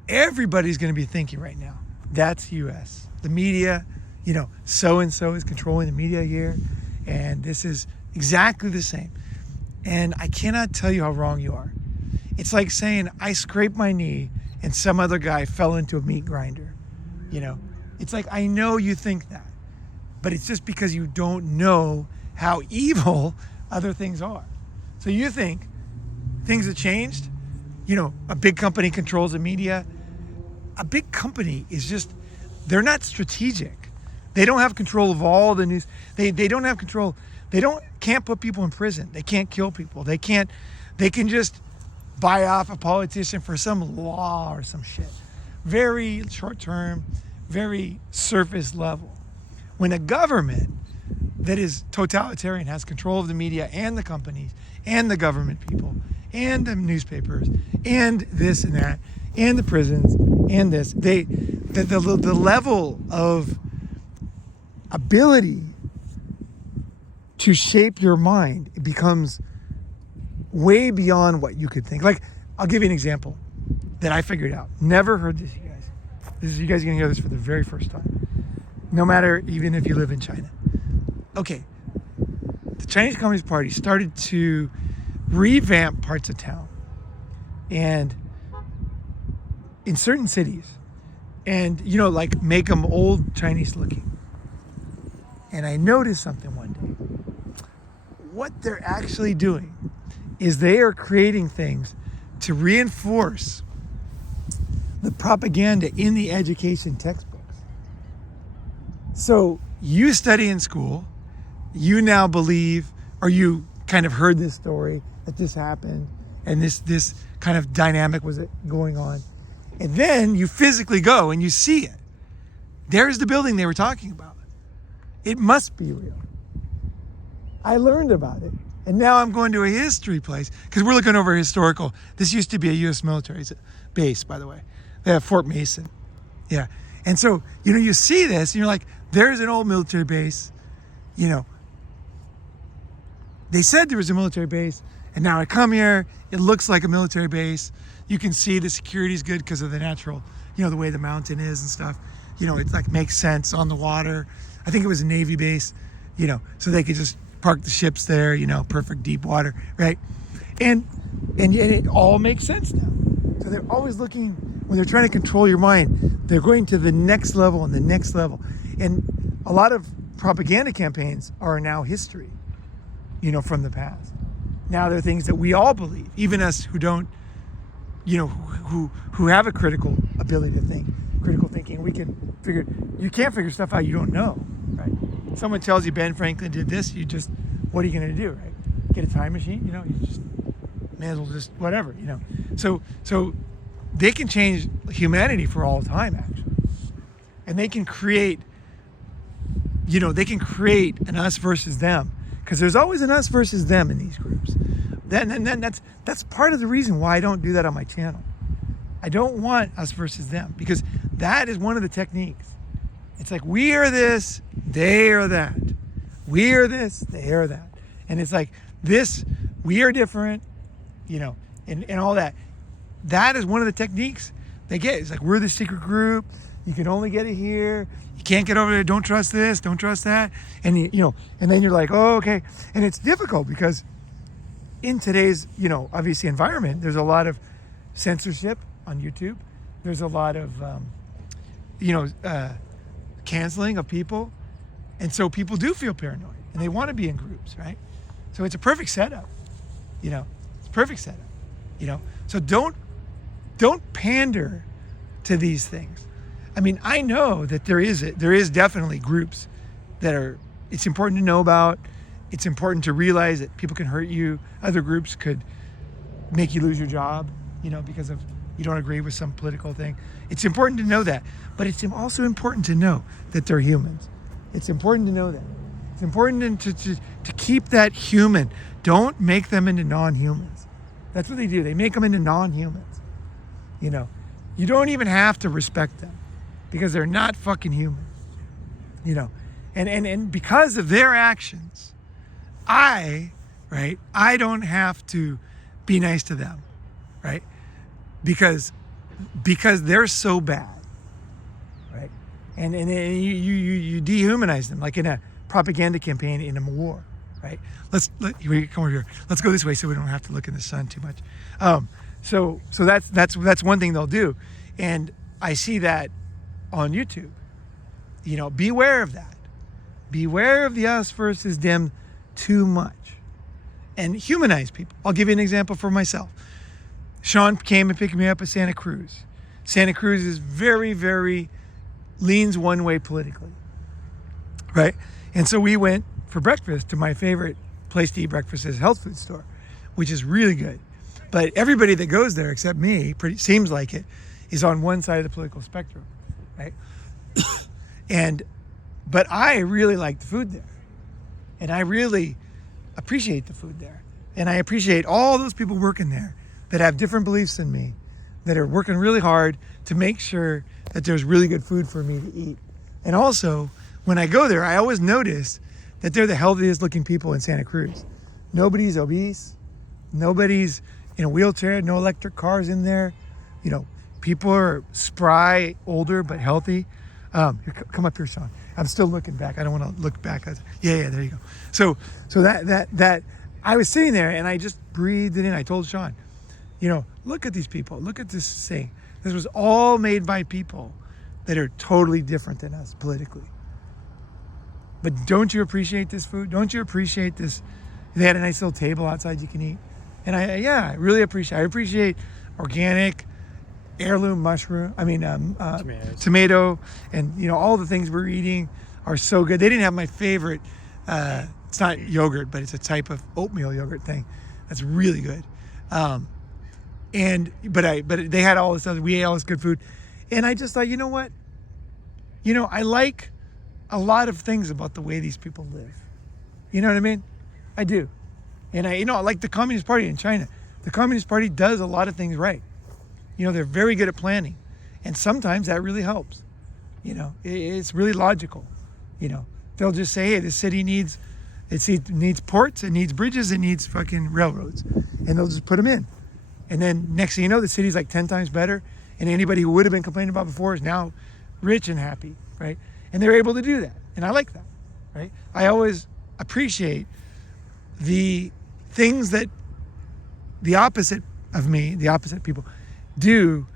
Everybody's going to be thinking right now, that's U.S. The media, so-and-so is controlling the media here, and this is exactly the same. And I cannot tell you how wrong you are. It's like saying, I scraped my knee and some other guy fell into a meat grinder. It's like, I know you think that, but it's just because you don't know how evil other things are. So you think things have changed? A big company controls the media. A big company is just, they're not strategic. They don't have control of all the news. They don't have control. Can't put people in prison. They can't kill people. They can just buy off a politician for some law or some shit. Very short term, very surface level. When a government that is totalitarian has control of the media and the companies and the government people and the newspapers and this and that and the prisons and this, the level of ability to shape your mind, it becomes way beyond what you could think. Like, I'll give you an example that I figured out. Never heard this, you guys. You guys are gonna hear this for the very first time. No matter, even if you live in China. Okay, the Chinese Communist Party started to revamp parts of town and in certain cities, and like make them old Chinese looking. And I noticed something one day. What they're actually doing is they are creating things to reinforce the propaganda in the education textbooks. So you study in school, you now believe, or you kind of heard this story that this happened and this kind of dynamic was going on. And then you physically go and you see it. There's the building they were talking about. It must be real. I learned about it. And now I'm going to a history place because we're looking over historical. This used to be a U.S. military base, by the way. They have Fort Mason. Yeah. And so, you see this and you're like, there's an old military base, they said there was a military base, and now I come here, it looks like a military base. You can see the security's good because of the natural, the way the mountain is and stuff. It like makes sense on the water. I think it was a Navy base, so they could just park the ships there, perfect deep water, right? And it all makes sense now. So they're always looking, when they're trying to control your mind, they're going to the next level and the next level. And a lot of propaganda campaigns are now history, from the past. Now they're things that we all believe, even us who don't, who have a critical ability to think, critical thinking. We can figure, you can't figure stuff out you don't know, right? Someone tells you Ben Franklin did this, what are you going to do, right? Get a time machine, you just may as well just whatever, So they can change humanity for all time, actually. And they can create, an us versus them, because there's always an us versus them in these groups. Then that's part of the reason why I don't do that on my channel. I don't want us versus them, because that is one of the techniques. It's like, we are this, they are that. We are this, they are that. And it's like this, we are different, and all that. That is one of the techniques they get. It's like, we're the secret group. You can only get it here. You can't get over there. Don't trust this. Don't trust that. And and then you're like, oh, okay. And it's difficult because in today's, obviously environment, there's a lot of censorship on YouTube. There's a lot of, canceling of people. And so people do feel paranoid and they want to be in groups, right? So it's a perfect setup, it's a perfect setup, So don't pander to these things. I mean, I know that there is definitely groups that it's important to know about. It's important to realize that people can hurt you. Other groups could make you lose your job, because of you don't agree with some political thing. It's important to know that, but it's also important to know that they're humans. It's important to know that. It's important to keep that human. Don't make them into non-humans. That's what they do. They make them into non-humans. You don't even have to respect them because they're not fucking human. And because of their actions, I don't have to be nice to them, right? Because they're so bad, right? And you dehumanize them, like in a propaganda campaign in a war, right? We come over here. Let's go this way so we don't have to look in the sun too much. So that's one thing they'll do, and I see that on YouTube. Beware of that. Beware of the us versus them too much, and humanize people. I'll give you an example for myself. Sean came and picked me up at Santa Cruz. Santa Cruz is very, very leans one way politically, right? And so we went for breakfast to my favorite place to eat breakfast, is health food store, which is really good. But everybody that goes there, except me, seems like it, is on one side of the political spectrum, right? But I really like the food there, and I really appreciate the food there, and I appreciate all those people working there that have different beliefs than me, that are working really hard to make sure that there's really good food for me to eat. And also, when I go there, I always notice that they're the healthiest looking people in Santa Cruz. Nobody's obese, nobody's in a wheelchair, no electric cars in there. People are spry, older, but healthy. Come up here, Sean. I'm still looking back. I don't want to look back. Yeah, there you go. So that I was sitting there and I just breathed it in. I told Sean, look at these people. Look at this thing. This was all made by people that are totally different than us politically. But don't you appreciate this food? Don't you appreciate this? They had a nice little table outside you can eat. And I really appreciate. I appreciate organic, heirloom mushroom. Tomato, and all the things we're eating are so good. They didn't have my favorite. It's not yogurt, but it's a type of oatmeal yogurt thing that's really good. But they had all this other. We ate all this good food, and I just thought, you know what? I like a lot of things about the way these people live. You know what I mean? I do. And I like the Communist Party in China. The Communist Party does a lot of things right. They're very good at planning. And sometimes that really helps. It's really logical. They'll just say, hey, this city needs ports, it needs bridges, it needs fucking railroads, and they'll just put them in. And then next thing you know, the city's like 10 times better, and anybody who would have been complaining about before is now rich and happy, right? And they're able to do that, and I like that, right? I always appreciate the things that the opposite of me, the opposite people, do,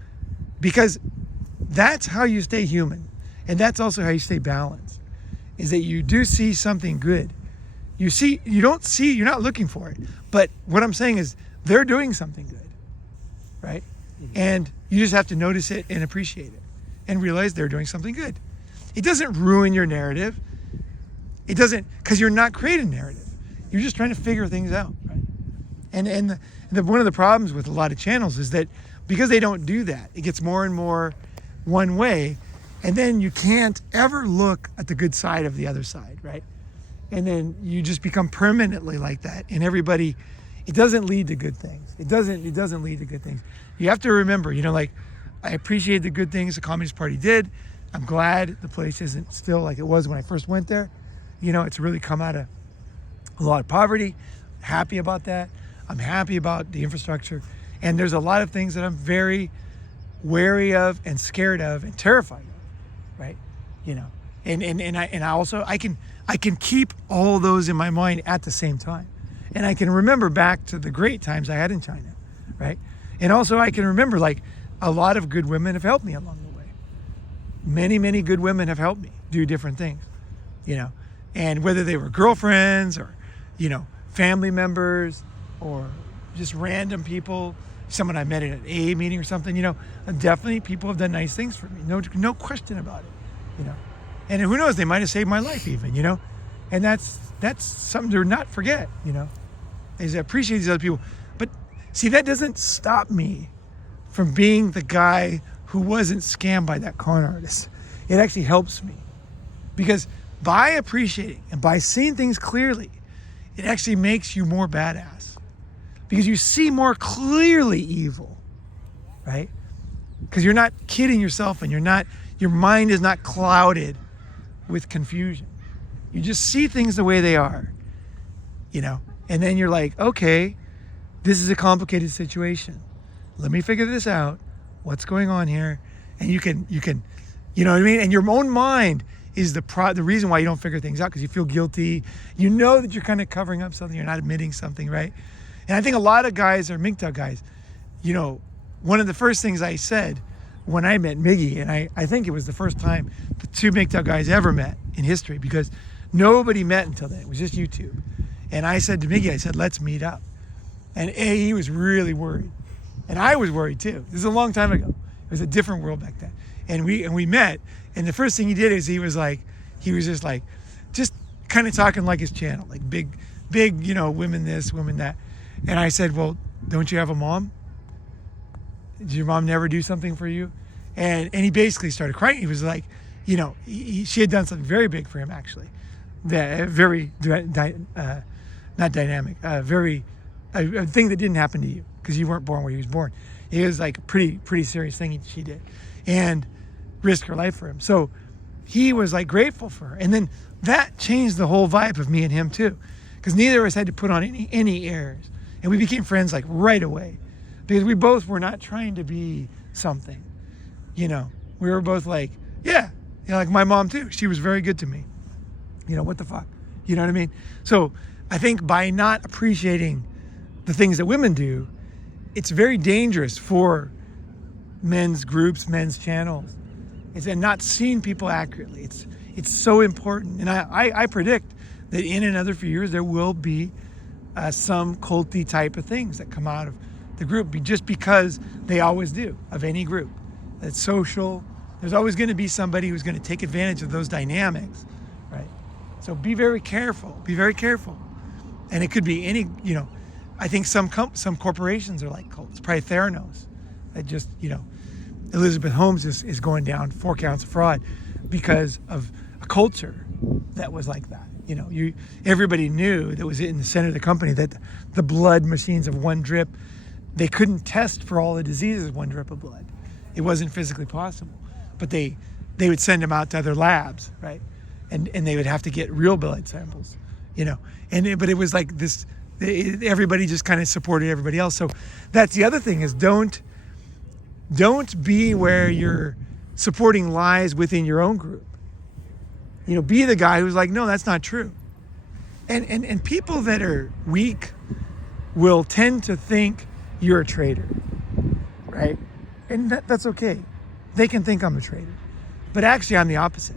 because that's how you stay human, and that's also how you stay balanced, is that you do see something good. You're not looking for it, but what I'm saying is they're doing something good, right? Mm-hmm. And you just have to notice it and appreciate it and realize they're doing something good. It doesn't ruin your narrative. It doesn't, because you're not creating narrative. You're just trying to figure things out, right? And one of the problems with a lot of channels is that because they don't do that, it gets more and more one way, and then you can't ever look at the good side of the other side, right? And then you just become permanently like that, and everybody, it doesn't lead to good things. It doesn't lead to good things. You have to remember, I appreciate the good things the Communist Party did. I'm glad the place isn't still like it was when I first went there. It's really come out of a lot of poverty. Happy about that. I'm happy about the infrastructure. And there's a lot of things that I'm very wary of and scared of and terrified of, right? And I also, I can keep all those in my mind at the same time. And I can remember back to the great times I had in China, right? And also I can remember, like, a lot of good women have helped me along the way. Many, many good women have helped me do different things, and whether they were girlfriends or, family members or just random people, someone I met at an AA meeting or something, definitely people have done nice things for me. No question about it, And who knows, they might have saved my life even, And that's something to not forget, is I appreciate these other people. But see, that doesn't stop me from being the guy who wasn't scammed by that con artist. It actually helps me, because by appreciating and by seeing things clearly, it actually makes you more badass, because you see more clearly evil, right? Because you're not kidding yourself, and your mind is not clouded with confusion. You just see things the way they are, and then you're like, okay, this is a complicated situation. Let me figure this out. What's going on here? And you can, you know what I mean? And your own mind is the reason why you don't figure things out, because you feel guilty. You know that you're kind of covering up something. You're not admitting something, right? And I think a lot of guys are MGTOW guys. One of the first things I said when I met Miggy, and I think it was the first time the two MGTOW guys ever met in history, because nobody met until then. It was just YouTube. And I said to Miggy, let's meet up. And he was really worried. And I was worried too. This is a long time ago. It was a different world back then. And we met, and the first thing he did is he was just kind of talking like his channel, like big, women this, women that. And I said, well, don't you have a mom? Did your mom never do something for you? And he basically started crying. He was like, she had done something very big for him, actually. Very, not dynamic, a thing that didn't happen to you, because you weren't born where he was born. It was like a pretty serious thing she did, and risked her life for him. So he was like grateful for her. And then that changed the whole vibe of me and him too, because neither of us had to put on any airs. And we became friends like right away, because we both were not trying to be something, we were both like, yeah, like my mom too. She was very good to me. What the fuck? You know what I mean? So I think by not appreciating the things that women do, it's very dangerous for men's groups, men's channels. It's not seeing people accurately. It's so important. And I predict that in another few years, there will be some culty type of things that come out of the group, just because they always do, of any group. It's social. There's always going to be somebody who's going to take advantage of those dynamics, right? So be very careful. Be very careful. And it could be any, I think some corporations are like cults. Probably Theranos. That just, Elizabeth Holmes is going down 4 counts of fraud because of a culture that was like that. Everybody knew that was in the center of the company that the blood machines of one drip, they couldn't test for all the diseases one drip of blood. It wasn't physically possible. But they they would send them out to other labs, right? And they would have to get real blood samples, but it was like this, everybody just kind of supported everybody else. So that's the other thing, is don't be where you're supporting lies within your own group. Be the guy who's like, no, that's not true. And people that are weak will tend to think you're a traitor, right? And that's okay. They can think I'm a traitor. But actually, I'm the opposite.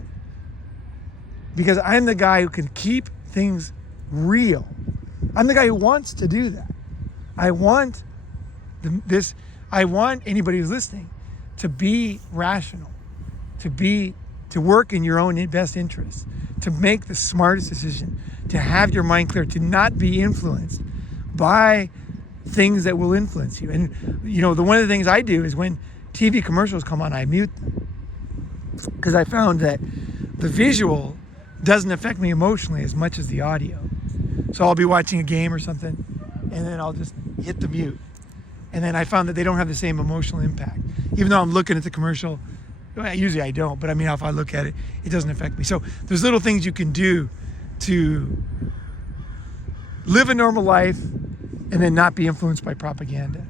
Because I'm the guy who can keep things real. I'm the guy who wants to do that. I want anybody who's listening to be rational, to work in your own best interest, to make the smartest decision, to have your mind clear, to not be influenced by things that will influence you. And one of the things I do is when TV commercials come on, I mute them, because I found that the visual doesn't affect me emotionally as much as the audio. So I'll be watching a game or something, and then I'll just hit the mute. And then I found that they don't have the same emotional impact. Even though I'm looking at the commercial, usually I don't, but if I look at it, it doesn't affect me. So there's little things you can do to live a normal life and then not be influenced by propaganda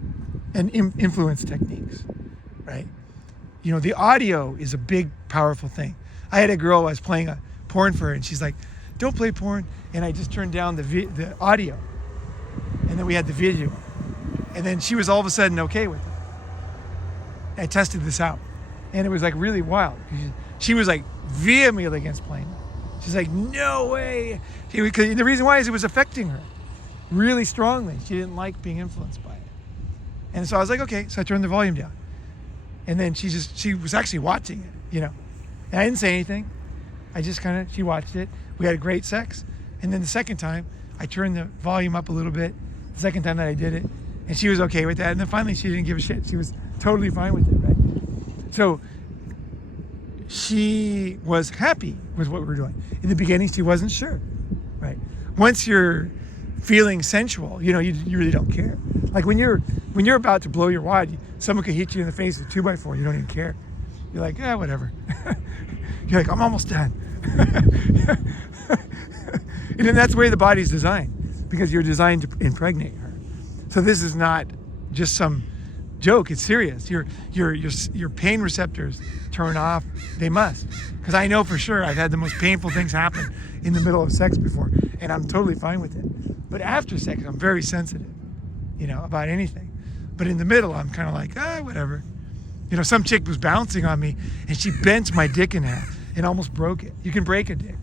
and influence techniques, right? The audio is a big, powerful thing. I had a girl, I was playing a porn for her, and she's like, don't play porn. And I just turned down the audio. And then we had the visual. And then she was all of a sudden okay with it. I tested this out. And it was like really wild. She was like vehemently against playing it. She's like, no way. Because the reason why is it was affecting her really strongly. She didn't like being influenced by it. And so I was like, okay. So I turned the volume down. And then she was actually watching it, And I didn't say anything. I just she watched it. We had great sex. And then the second time, I turned the volume up a little bit. The second time that I did it. And she was okay with that. And then finally, she didn't give a shit. She was totally fine with it, right? So she was happy with what we were doing. In the beginning, she wasn't sure, right? Once you're feeling sensual, you really don't care. Like when you're about to blow your wad, someone could hit you in the face with a 2x4. You don't even care. You're like, yeah, whatever. You're like, I'm almost done. And then that's the way the body's designed, because you're designed to impregnate her. So this is not just some joke. It's serious. Your pain receptors turn off. They must, because I know for sure I've had the most painful things happen in the middle of sex before, and I'm totally fine with it. But after sex, I'm very sensitive, about anything. But in the middle, I'm kind of like, whatever. Some chick was bouncing on me, and she bent my dick in half and almost broke it. You can break a dick.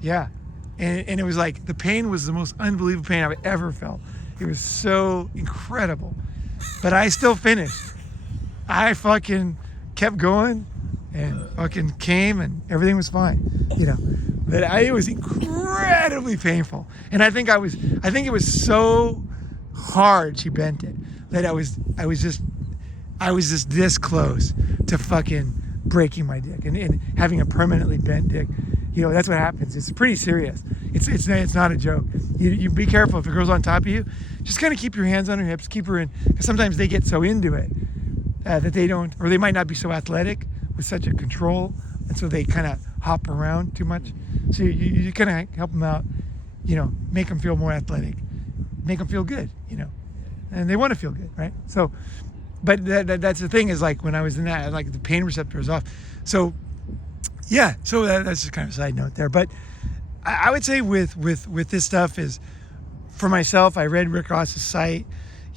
Yeah. And it was like, the pain was the most unbelievable pain I've ever felt. It was so incredible. But I still finished. I fucking kept going and fucking came, and everything was fine. But it was incredibly painful. And I think it was so hard she bent it that I was just this close to fucking breaking my dick and having a permanently bent dick. That's what happens. It's pretty serious. It's not a joke. You be careful. If a girl's on top of you, just kind of keep your hands on her hips, keep her in, because sometimes they get so into it that they don't, or they might not be so athletic with such a control, and so they kind of hop around too much. So you kind of help them out, make them feel more athletic, make them feel good, and they want to feel good, right? So, but that's the thing, is like when I was in that, like the pain receptor was off. So yeah, so that's just kind of a side note there. But I would say with this stuff is, for myself, I read Rick Ross's site.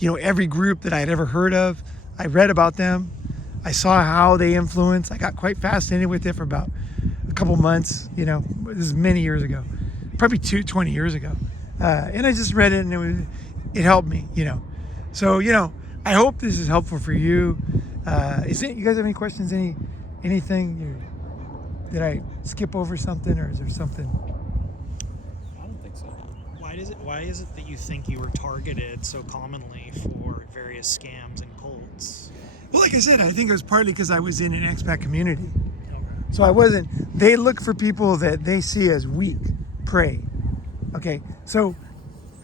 Every group that I had ever heard of, I read about them. I saw how they influence. I got quite fascinated with it for about a couple months. This is many years ago, probably 20 years ago. And I just read it, and it helped me. So I hope this is helpful for you. You guys have any questions? Anything? Did I skip over something, or is there something? I don't think so. Why is it that you think you were targeted so commonly for various scams and cults? Well, like I said, I think it was partly because I was in an expat community. Okay. So they look for people that they see as weak prey. Okay, so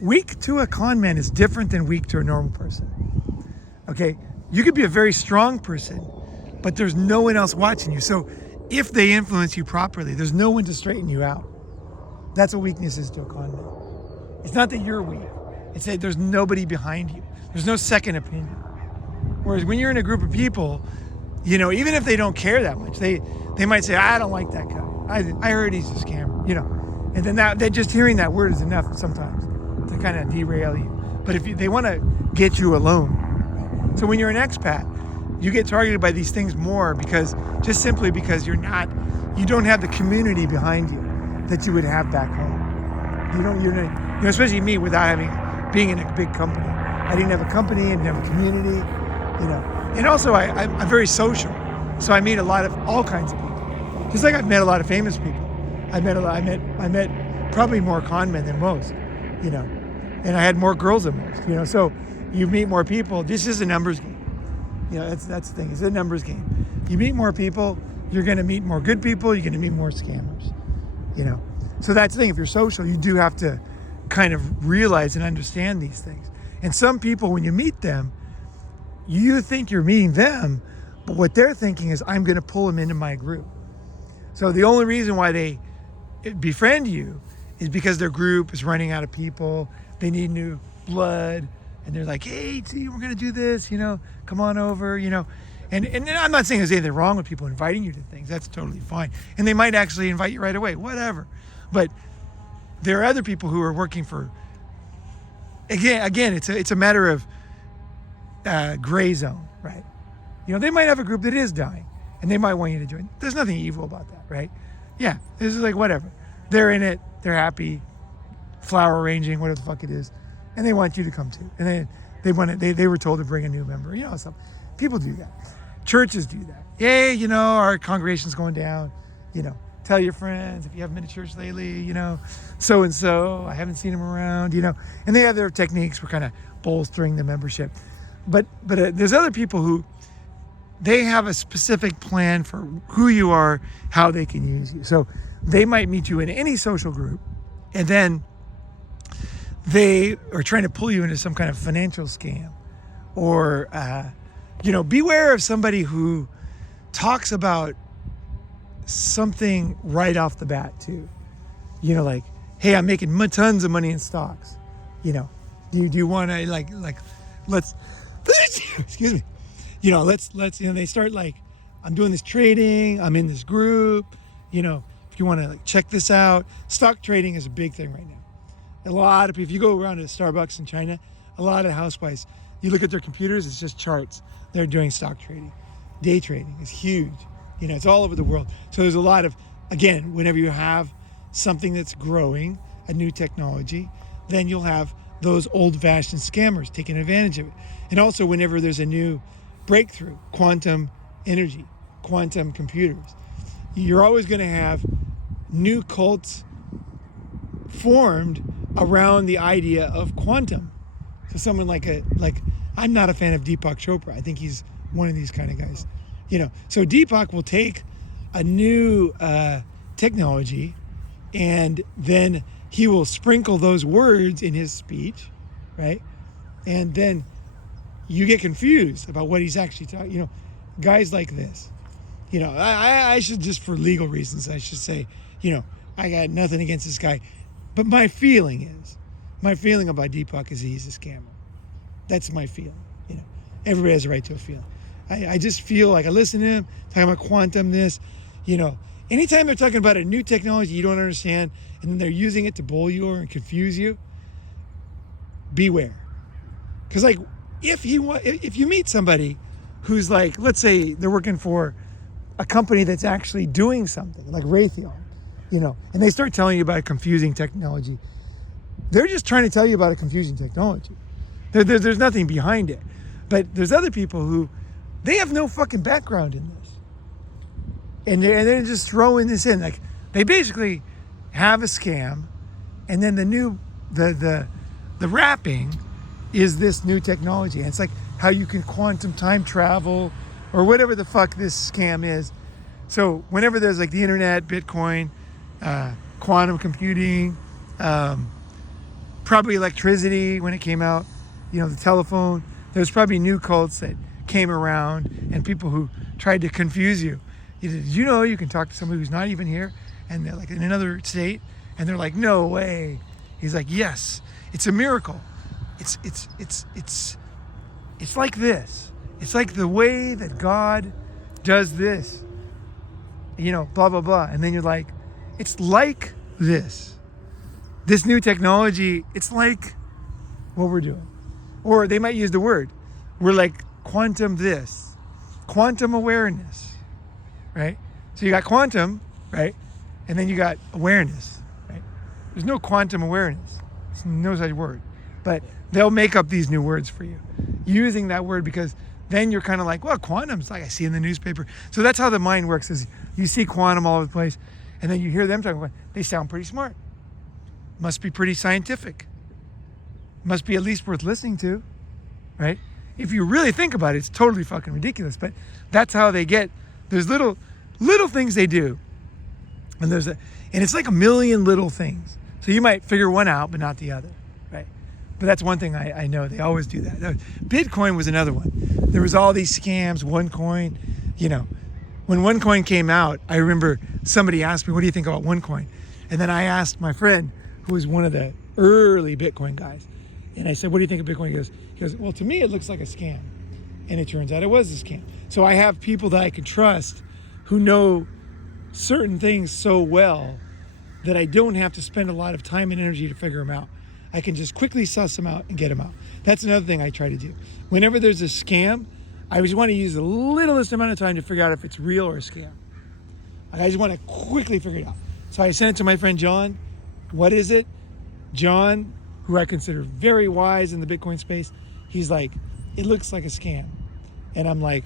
weak to a con man is different than weak to a normal person. Okay, you could be a very strong person, but there's no one else watching you. So if they influence you properly, there's no one to straighten you out. That's what weakness is to a con man. It's not that you're weak. It's that there's nobody behind you. There's no second opinion. Whereas when you're in a group of people, you know, even if they don't care that much, they might say, I don't like that guy. I heard he's a scammer, you know. And then that just hearing that word is enough sometimes to kind of derail you. But if they want to get you alone. So when you're an expat, you get targeted by these things more because you don't have the community behind you that you would have back home. You know, especially me being in a big company. I didn't have a company, I didn't have a community, you know. And also I'm very social. So I meet a lot of all kinds of people. Just like I've met a lot of famous people. I met probably more con men than most, you know. And I had more girls than most, you know. So you meet more people. This is a numbers game. You know, that's the thing. It's a numbers game. You meet more people, you're going to meet more good people, you're going to meet more scammers, you know. So that's the thing. If you're social, you do have to kind of realize and understand these things. And some people, when you meet them, you think you're meeting them, but what they're thinking is, I'm going to pull them into my group. So the only reason why they befriend you is because their group is running out of people. They need new blood. And they're like, hey, see, we're going to do this, you know, come on over, you know. And I'm not saying there's anything wrong with people inviting you to things. That's totally fine. And they might actually invite you right away, whatever. But there are other people who are working for, again, it's a matter of gray zone, right? You know, they might have a group that is dying and they might want you to join. There's nothing evil about that, right? Yeah, this is like whatever. They're in it, they're happy, flower arranging, whatever the fuck it is. And they want you to come too. And they were told to bring a new member. You know, some people do that. Churches do that. Hey, you know, our congregation's going down. You know, tell your friends if you haven't been to church lately, you know, so and so, I haven't seen them around, you know. And they have their techniques for kind of bolstering the membership. But there's other people who they have a specific plan for who you are, how they can use you. So they might meet you in any social group, and then they are trying to pull you into some kind of financial scam. Or, you know, beware of somebody who talks about something right off the bat too. You know, like, hey, I'm making tons of money in stocks. You know, do you want to like let's excuse me. You know, let's you know, they start like, I'm doing this trading, I'm in this group. You know, if you want to like check this out, stock trading is a big thing right now. A lot of people, if you go around to Starbucks in China, a lot of housewives, you look at their computers, it's just charts. They're doing stock trading. Day trading is huge. You know, it's all over the world. So there's a lot of, again, whenever you have something that's growing, a new technology, then you'll have those old-fashioned scammers taking advantage of it. And also whenever there's a new breakthrough, quantum energy, quantum computers, you're always going to have new cults formed around the idea of quantum. So someone like I'm not a fan of Deepak Chopra. I think he's one of these kind of guys. You know, so Deepak will take a new technology and then he will sprinkle those words in his speech, right? And then you get confused about what he's actually talking. You know, guys like this. You know, I should, just for legal reasons, I should say, you know, I got nothing against this guy. But my feeling about Deepak is he's a scammer. That's my feeling. You know, everybody has a right to a feeling. I just feel like I listen to him talking about quantum this, you know, anytime they're talking about a new technology you don't understand and then they're using it to bull you or confuse you, beware. Because like if you meet somebody who's like, let's say they're working for a company that's actually doing something like Raytheon, you know, and they start telling you about confusing technology, they're just trying to tell you about a confusing technology. There's nothing behind it. But there's other people who, they have no fucking background in this. And they're just throwing this in. Like, they basically have a scam, and then the wrapping is this new technology. And it's like how you can quantum time travel or whatever the fuck this scam is. So whenever there's like the internet, Bitcoin, quantum computing, probably electricity when it came out, you know, the telephone, there's probably new cults that came around and people who tried to confuse you. Did you know you can talk to somebody who's not even here and they're like in another state and they're like, no way. He's like, yes, it's a miracle. It's like this. It's like the way that God does this, you know, blah, blah, blah. And then you're like, it's like this. This new technology, it's like what we're doing. Or they might use the word, we're like quantum this, quantum awareness, right? So you got quantum, right? And then you got awareness, right? There's no quantum awareness. There's no such word. But they'll make up these new words for you using that word, because then you're kind of like, well, quantum's like I see in the newspaper. So that's how the mind works, is you see quantum all over the place and then you hear them talking about, they sound pretty smart. Must be pretty scientific. Must be at least worth listening to, right? If you really think about it, it's totally fucking ridiculous, but that's how they get. There's little things they do. And it's like a million little things. So you might figure one out, but not the other, right? But that's one thing I know. They always do that. Bitcoin was another one. There was all these scams, OneCoin, you know. When OneCoin came out, I remember somebody asked me, what do you think about OneCoin? And then I asked my friend, who was one of the early Bitcoin guys, and I said, what do you think of Bitcoin? He goes, well, to me, it looks like a scam. And it turns out it was a scam. So I have people that I can trust who know certain things so well that I don't have to spend a lot of time and energy to figure them out. I can just quickly suss them out and get them out. That's another thing I try to do. Whenever there's a scam, I just want to use the littlest amount of time to figure out if it's real or a scam. I just want to quickly figure it out. So I sent it to my friend John. What is it? John, who I consider very wise in the Bitcoin space, he's like, it looks like a scam. And I'm like,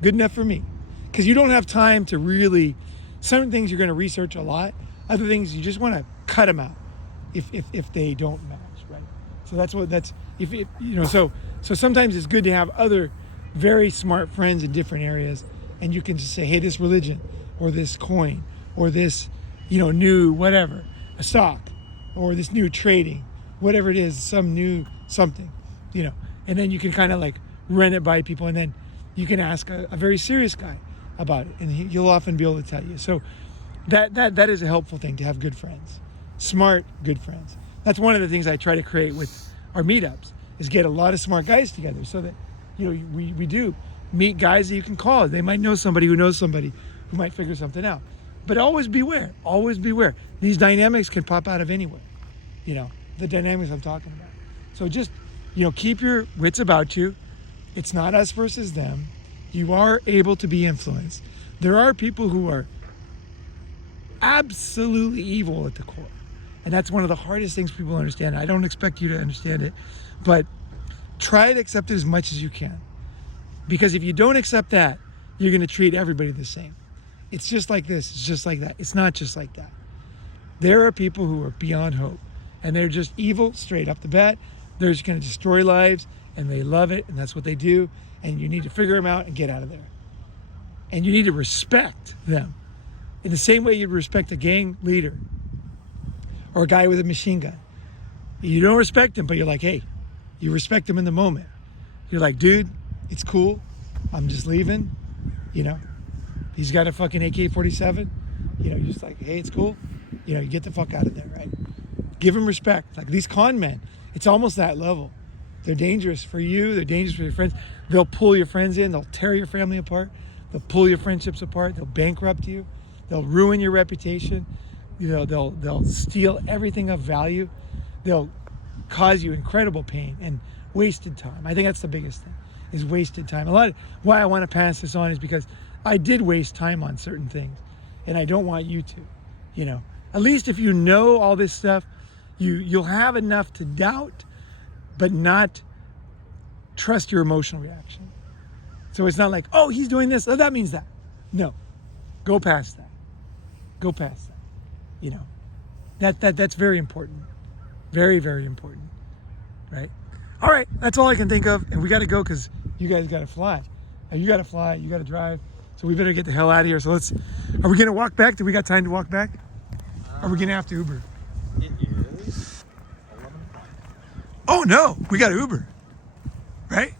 good enough for me. Because you don't have time to really, certain things you're going to research a lot. Other things you just want to cut them out if they don't match, right? So so sometimes it's good to have other very smart friends in different areas, and you can just say, hey, this religion or this coin or this, you know, new whatever, a stock or this new trading, whatever it is, some new something, you know, and then you can kind of like run it by people, and then you can ask a very serious guy about it, and he'll often be able to tell you. So that is a helpful thing, to have good friends, smart, good friends. That's one of the things I try to create with our meetups, is get a lot of smart guys together, so that, you know, we do meet guys that you can call. They might know somebody who knows somebody who might figure something out. But always beware. These dynamics can pop out of anywhere, you know, the dynamics I'm talking about. So just, you know, keep your wits about you. It's not us versus them. You are able to be influenced. There are people who are absolutely evil at the core. And that's one of the hardest things people understand. I don't expect you to understand it, but try to accept it as much as you can. Because if you don't accept that, you're going to treat everybody the same. It's just like this, it's just like that. It's not just like that. There are people who are beyond hope, and they're just evil straight up the bat. They're just going to destroy lives, and they love it, and that's what they do. And you need to figure them out and get out of there. And you need to respect them in the same way you'd respect a gang leader or a guy with a machine gun. You don't respect him, but you're like, hey, you respect him in the moment. You're like, dude, it's cool. I'm just leaving. You know, he's got a fucking AK-47. You know, you're just like, hey, it's cool. You know, you get the fuck out of there, right? Give him respect. Like these con men, it's almost that level. They're dangerous for you. They're dangerous for your friends. They'll pull your friends in. They'll tear your family apart. They'll pull your friendships apart. They'll bankrupt you. They'll ruin your reputation. You know, they'll steal everything of value. They'll cause you incredible pain and wasted time. I think that's the biggest thing, is wasted time. Why I want to pass this on is because I did waste time on certain things, and I don't want you to. You know, at least if you know all this stuff, you'll have enough to doubt, but not trust your emotional reaction. So it's not like, oh, he's doing this, oh, that means that. No, go past that. Go past that. You know, that's very important. Very, very important, right? All right, that's all I can think of, and we got to go because you guys got to fly. You got to fly, you got to drive, so we better get the hell out of here. So are we going to walk back? Do we got time to walk back? Are we going to have to Uber? It is 11 o'clock. Oh, no, we got to Uber, right?